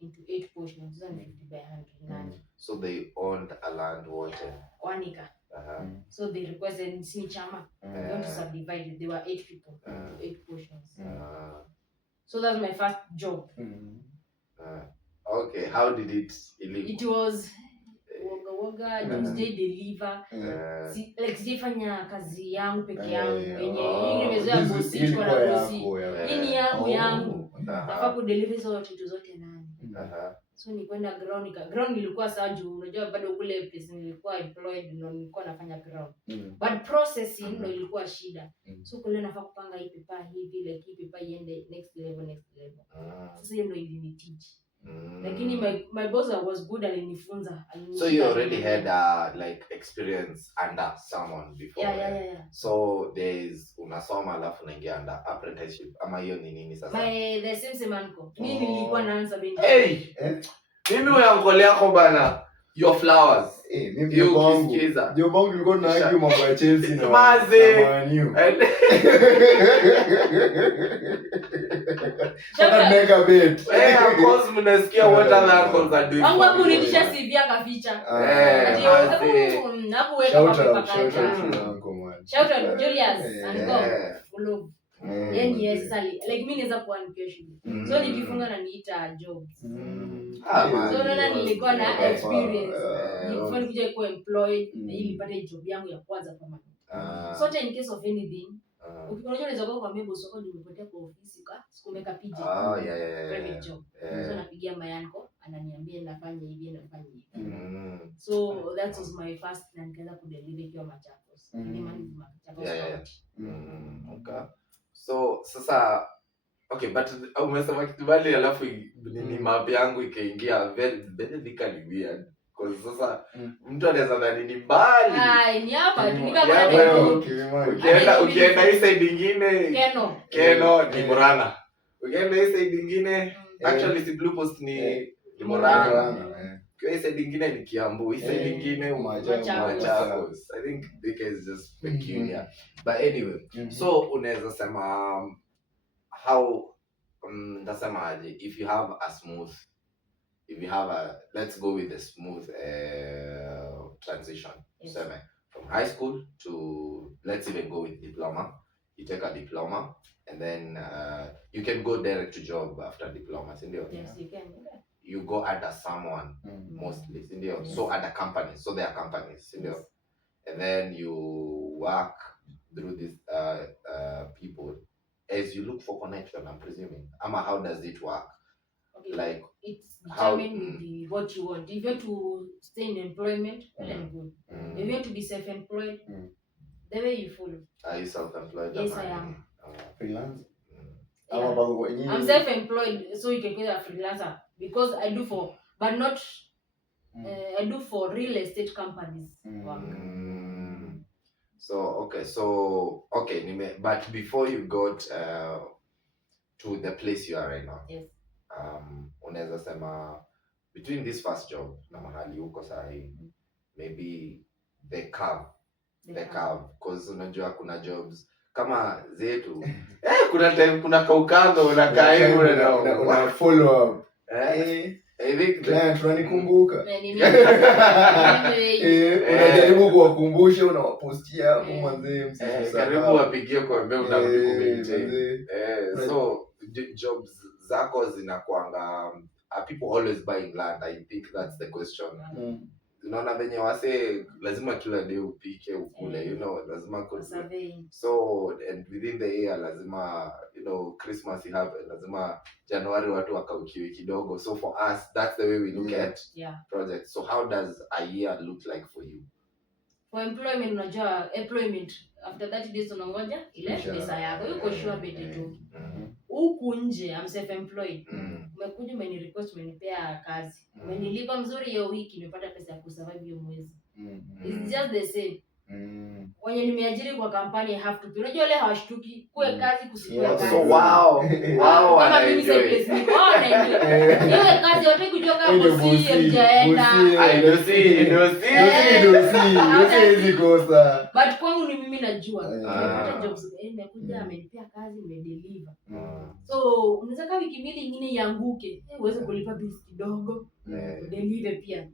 into 8 portions, so 50 by 100. So they owned a land water 1 acre. So they requested chama. They want to subdivide it. There were 8 people, 8 portions. So that's my first job. Okay, how did it? It was woga just deliver. Like sifanya kazi yangu peke yangu yenye nimezoea bosi kwa bosi. Hii yangu. Nataka ku deliver zote nani. So nikwenda ground ilikuwa sawa juu unajua bado kule place nilikuwa employed nilikuwa nafanya ground. But processing ndio ilikuwa shida. So kule nafaa kupanga hii paper hivi like hii paper iende next level. Sasa hiyo ndio iliniteach. Lakini my boss was good alinifunza. So you already had like experience under someone before. Yeah. So there's unasoma alafu unaingia under apprenticeship ama hiyo ni nini sasa? The same anko. Mimi nilikuwa naanza binti. Mimi uyangolia yako bana. Your flowers. Mimi ndio bongo nilikuwa na argue mambo ya Chelsea na Man U. Shaka mega bet. Of course mnasikia what other uncles are doing. Wangu hapo nilisha CV akaficha. Hapo weka shout out Julius and go. Yes, Sally. Like mimi naweza kuwa nikiishi. So nikifunga na niita jobs. So naona nilikuwa na experience. Nilikuwa nikija kuwa employed na ili nipate job yangu ya kwanza permanent. So in case of anything, Ukionja unaweza kwa mimi boss wako nimepotea kwa ofisi ka sikumeka PJ. Private job. So napigia mayanko ananiambia nafanya hivi nafanya hivi. So that was my first na nikaanza kudeliver kwa Machakos. Nilimaliza Machakos. Okay. So sasa okay, but umesema kitu bali alafu ni map yangu ikaingia very very weird. Kwa sasa mtu anaweza dhani ni mbali. Ni hapa ni kama ukienda hii side nyingine Keno ni Murang'a. Ukienda hii side nyingine actually si Blue Post ni Murang'a. Kwa hii side nyingine ni Kiambu, hii side nyingine Machakos. I think Thika is just peculiar. But anyway, so unaweza sema how ndasema aje, if you have let's go with a smooth transition. Yes. From high school to, let's even go with diploma. You take a diploma and then you can go direct to job after diploma, sindio? Yes, you can. You go under someone mostly, sindio? Yes. So under companies, so there are companies, sindio? Yes. And then you work through these people as you look for connection, I'm presuming. How does it work? Okay. Like it's determined with what you want. If you want to stay in employment, then good. If you want to be self-employed, the way you follow. Are you self-employed? Yes, I am. Freelance? Yeah. I'm self-employed, so you can call it a freelancer because I do for, but not. I do for real estate companies. So okay, but before you got to the place you are right now, yes. Unaweza sema between this first job na mahali uko sahi, maybe the curve, because unajua kuna jobs kama zetu kuna time kuna kaukando unakaa hivi una follow up. I think client unanikumbuka. Unajaribu kuwakumbusha, unawapostia hapo mwanzo msisahau. Karibu wapigie kwa mbele unarudi kumaintain. So jobs zako zinakuanga, are people always buying land? I think that's the question. Unaona venye wase lazima kila day upike ukule, you know, lazima so and within the year lazima, you know, Christmas you have, lazima January watu wakaukiwe kidogo. So for us that's the way we look at projects. So how does a year look like for you? For employment, unajua employment after 30 days unangoja ile pesa yako yuko sure bete tu. Huku nje I'm self-employed. Umekuja umeni request umenipea kazi. Umenilipa mzuri hiyo wiki nimepata pesa ya kusurvive hiyo mwezi. It's just the same. Wenye nimeajiri kwa kampani have to pay. Unajua wale hawashtuki kuwe kazi kusikue kazi. So wow kama mimi sasa place niko iwe kazi yote kujoka bosi hajaenda. I don't see hizi kosa. But kwangu ni mimi najua. Nimepata jobs nimekuja amenipea kazi nimedeliver. So unaweza kama wiki mbili nyingine ianguke, uweze kulipa bills kidogo. Deliver pia.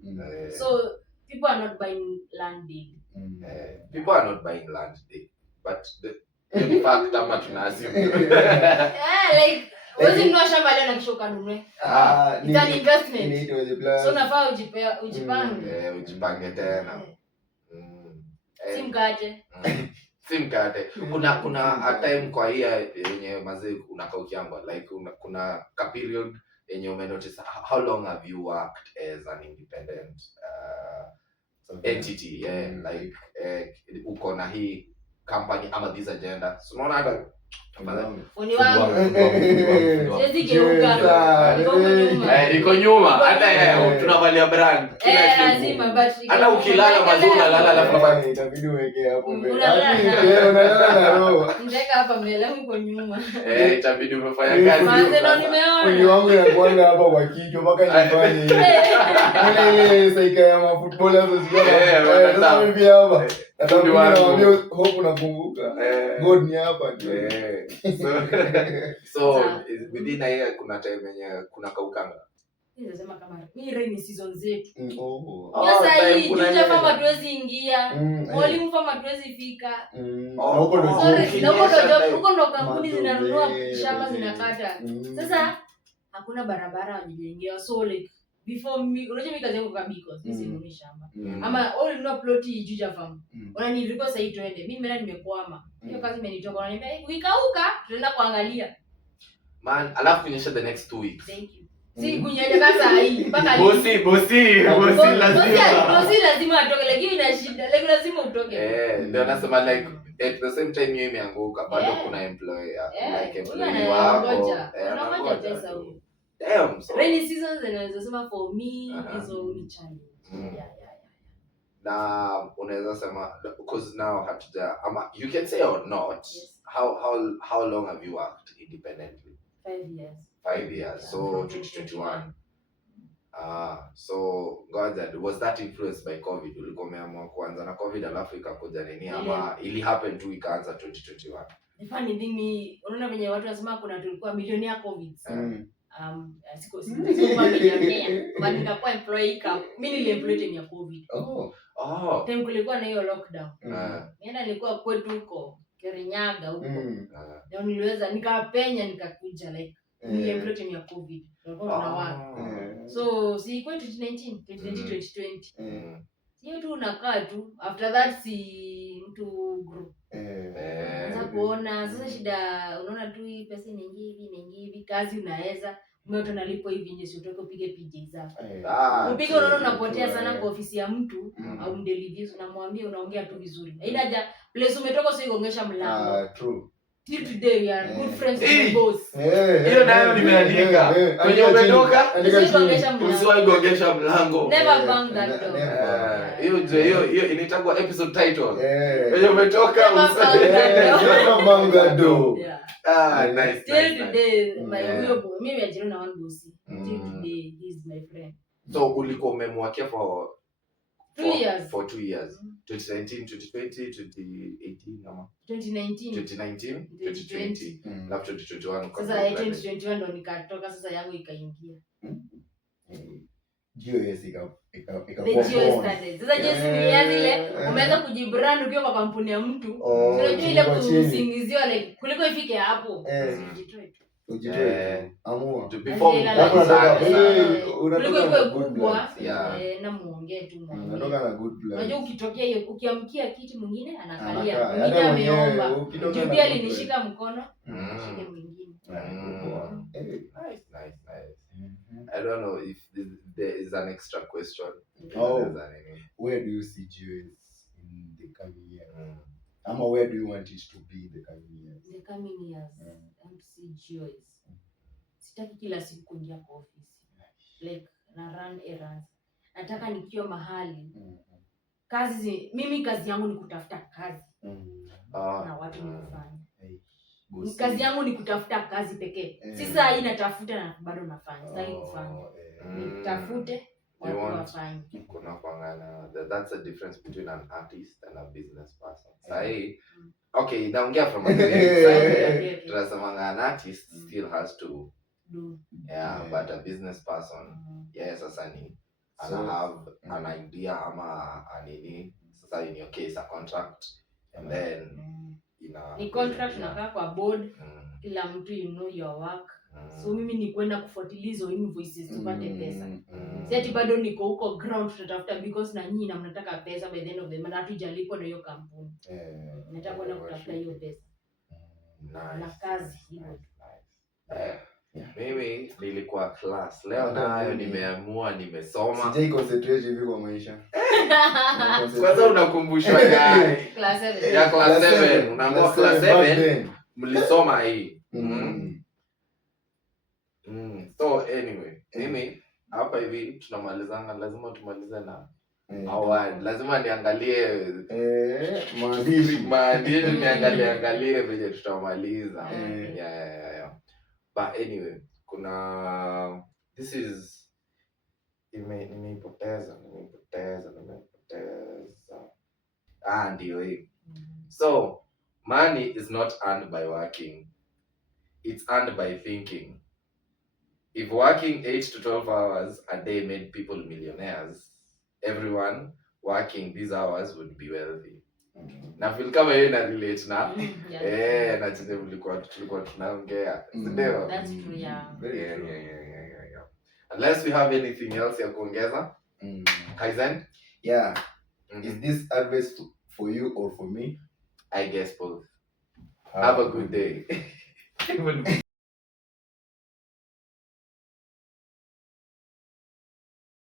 So people are not buying land daily. People are not buying land daily, but the fact ama tunasema like wewe ndio shamba leo na kisho kanunue. It's an investment. So nafaa ujipange tena. Simkate. Kuna a time kwa hii yenye mazee unakaukiamba, like kuna ka period yenye umenotice. How long have you worked as an independent entity? Like uko na hii company ama this agenda. So unaona hata niko nyuma hata tunavalia brand hata ukilala mazuri unalala alafu itabidi uweke hapo mbele. Unalala na roho. Ndeka hapa mbele huko nyuma. Itabidi umefanya kazi. Maneno nimeona. Mwili wangu unakuanga hapa kwa kichwa mpaka nifanye ile saika ya mafootball hapo sio. Sasa hivi hapa. Ndio naambia hope unakumbuka. God ni hapa ndio. So within a year kuna time yenye kuna kaukanga. Ninasema kama hii rainy season zetu. Sasa hii juja kama tuwezi ingia. Mwalimu kama tuwezi fika. Huko ndo kampuni zinanunua shamba zinakata. Sasa hakuna barabara wajijengewa, so like before mi unajua mimi kazi yangu kwa biko sisi ni shamba Mm. ama all no ploti Juja farm Mm. unanilikuwa sasa tuende mimi mbona nimekwama hiyo kazi imenitoka wananiambia ukikauka tunaenda kuangalia Man, alafu kunyesha the next 2 weeks. thank you si kunyaja kasa hii mpaka Bosi lazima atoke lakini ina shida like lazima utoke ndio nasema like at the same time hiyo imeanguka bado kuna employer like employee wako anangoja pesa huyo. Damn, so Rainy seasons zinaweza sema for me is only challenge. Yeah. na unaweza sema because now hatuja ama you can say or not. Yes. How long have you worked independently? 5 years. 5 years. So 2021. So God, was that influenced by COVID? Ulikuwa umeamua kuanza na COVID alafu ikakuja nini ama ili happen tu ikaanza 2021? The funny thing ni unaona venye watu wanasema kuna tulikuwa milioni ya COVID. Siko milionea but nikakuwa employee mimi niliemployed time ya COVID. Time kulikuwa na hiyo lockdown. Nilikuwa kwetu huko Kirinyaga huko. Ndio niliweza nikapenya nikakuja like niliemployed time ya COVID. Nilikuwa na watu. So si kwa 2019 2020. Sio tu unakaa tu after that si mtu group. Sasa kuona sasa shida unaona tu hii pesa inaingia hivi kazi unaweza mtu analipo hivi nje sio utoke upige PJ zako. Upige unaona unapotea sana kwa ofisi ya mtu au mdelivery unamwambia unaongea tu vizuri. Haina haja place umetoka sio igongesha mlango. True. Till today we are good friends with boss. Hiyo nayo nimeandika. Kwenye umetoka usiwahi mlango. Never bang that door. Hiyo initagwa episode title. Kwenye umetoka never bang that door. Nice. Till today mimi ajira na one boss. Till today he is my friend. So ulikuwa umemwakia for 2 years. For 2 years. 2019, 2020, 2018 ama 2019, 2020. Alafu 2021 sasa 2021 ndo nikatoka sasa yangu ikaingia. GOS sasa jinsi ni ile umeweza kujibrand ukiwa kwa kampuni ya mtu. Unajua ile kusingiziwa like kuliko ifike hapo. Ujitoe amua to perform unatoka kubwa na muongee tu unatoka na good plan. Unajua ukitokea hiyo ukiamkia kiti mwingine anakalia mwingine ameomba ukitokea alinishika mkono shike mwingine. Nice. I don't know if there is an extra question. Where do you see GOS in the coming years? Where do you want it to be the coming years? The coming years, I see GOS. Sitaki kila siku kuingia kwa ofisi. Like na run errands. Nataka nikiwa mahali. Mimi kazi yangu ni kutafuta kazi. Na watu ni kufanya. Kazi yangu ni kutafuta kazi pekee. Sasa hii natafuta na bado nafanya. Sitaki kufanya. Nitafute watu wafanye. Kuna kuangana. That's the difference between an artist and a business person. Sahi okay, naongea from a side. Tunasema an artist still has to do. But a business person, sasa ni have an idea ama anini. Sasa in your case a contract and then ni contract unakaa kwa board kila mtu you know your work. So mimi ni kwenda kufuatilia hizo invoices tupate pesa. Si ati bado niko huko ground tutatafuta because na nyinyi na mnataka pesa by the end of the month hatujalipwa na hiyo kampuni. Nataka kwenda kutafuta hiyo pesa. Na kazi hiyo. Mimi nilikuwa class. Leo nayo nimeamua nimesoma. Sijai concentrate hivi kwa maisha. Kwanza unakumbushwa gani? Class 7. Ya class 7. Unaamua class 7 mlisoma hii. So anyway, mimi hapa hivi tunamalizana lazima tumalize na award. Lazima niangalie maandishi niangalie vile tutamaliza. But anyway, kuna this is nimeipoteza. Ndio hii. So, money is not earned by working. It's earned by thinking. If working 8 to 12 hours a day made people millionaires, everyone working these hours would be wealthy. Na feel kama yeye na relate na na tulikuwa tunaongea. Ndio. That's true, yeah. Very true. Unless we have anything else ya kuongeza. Kaizen? Yeah. Is this advice for you or for me? I guess both. Have a good day.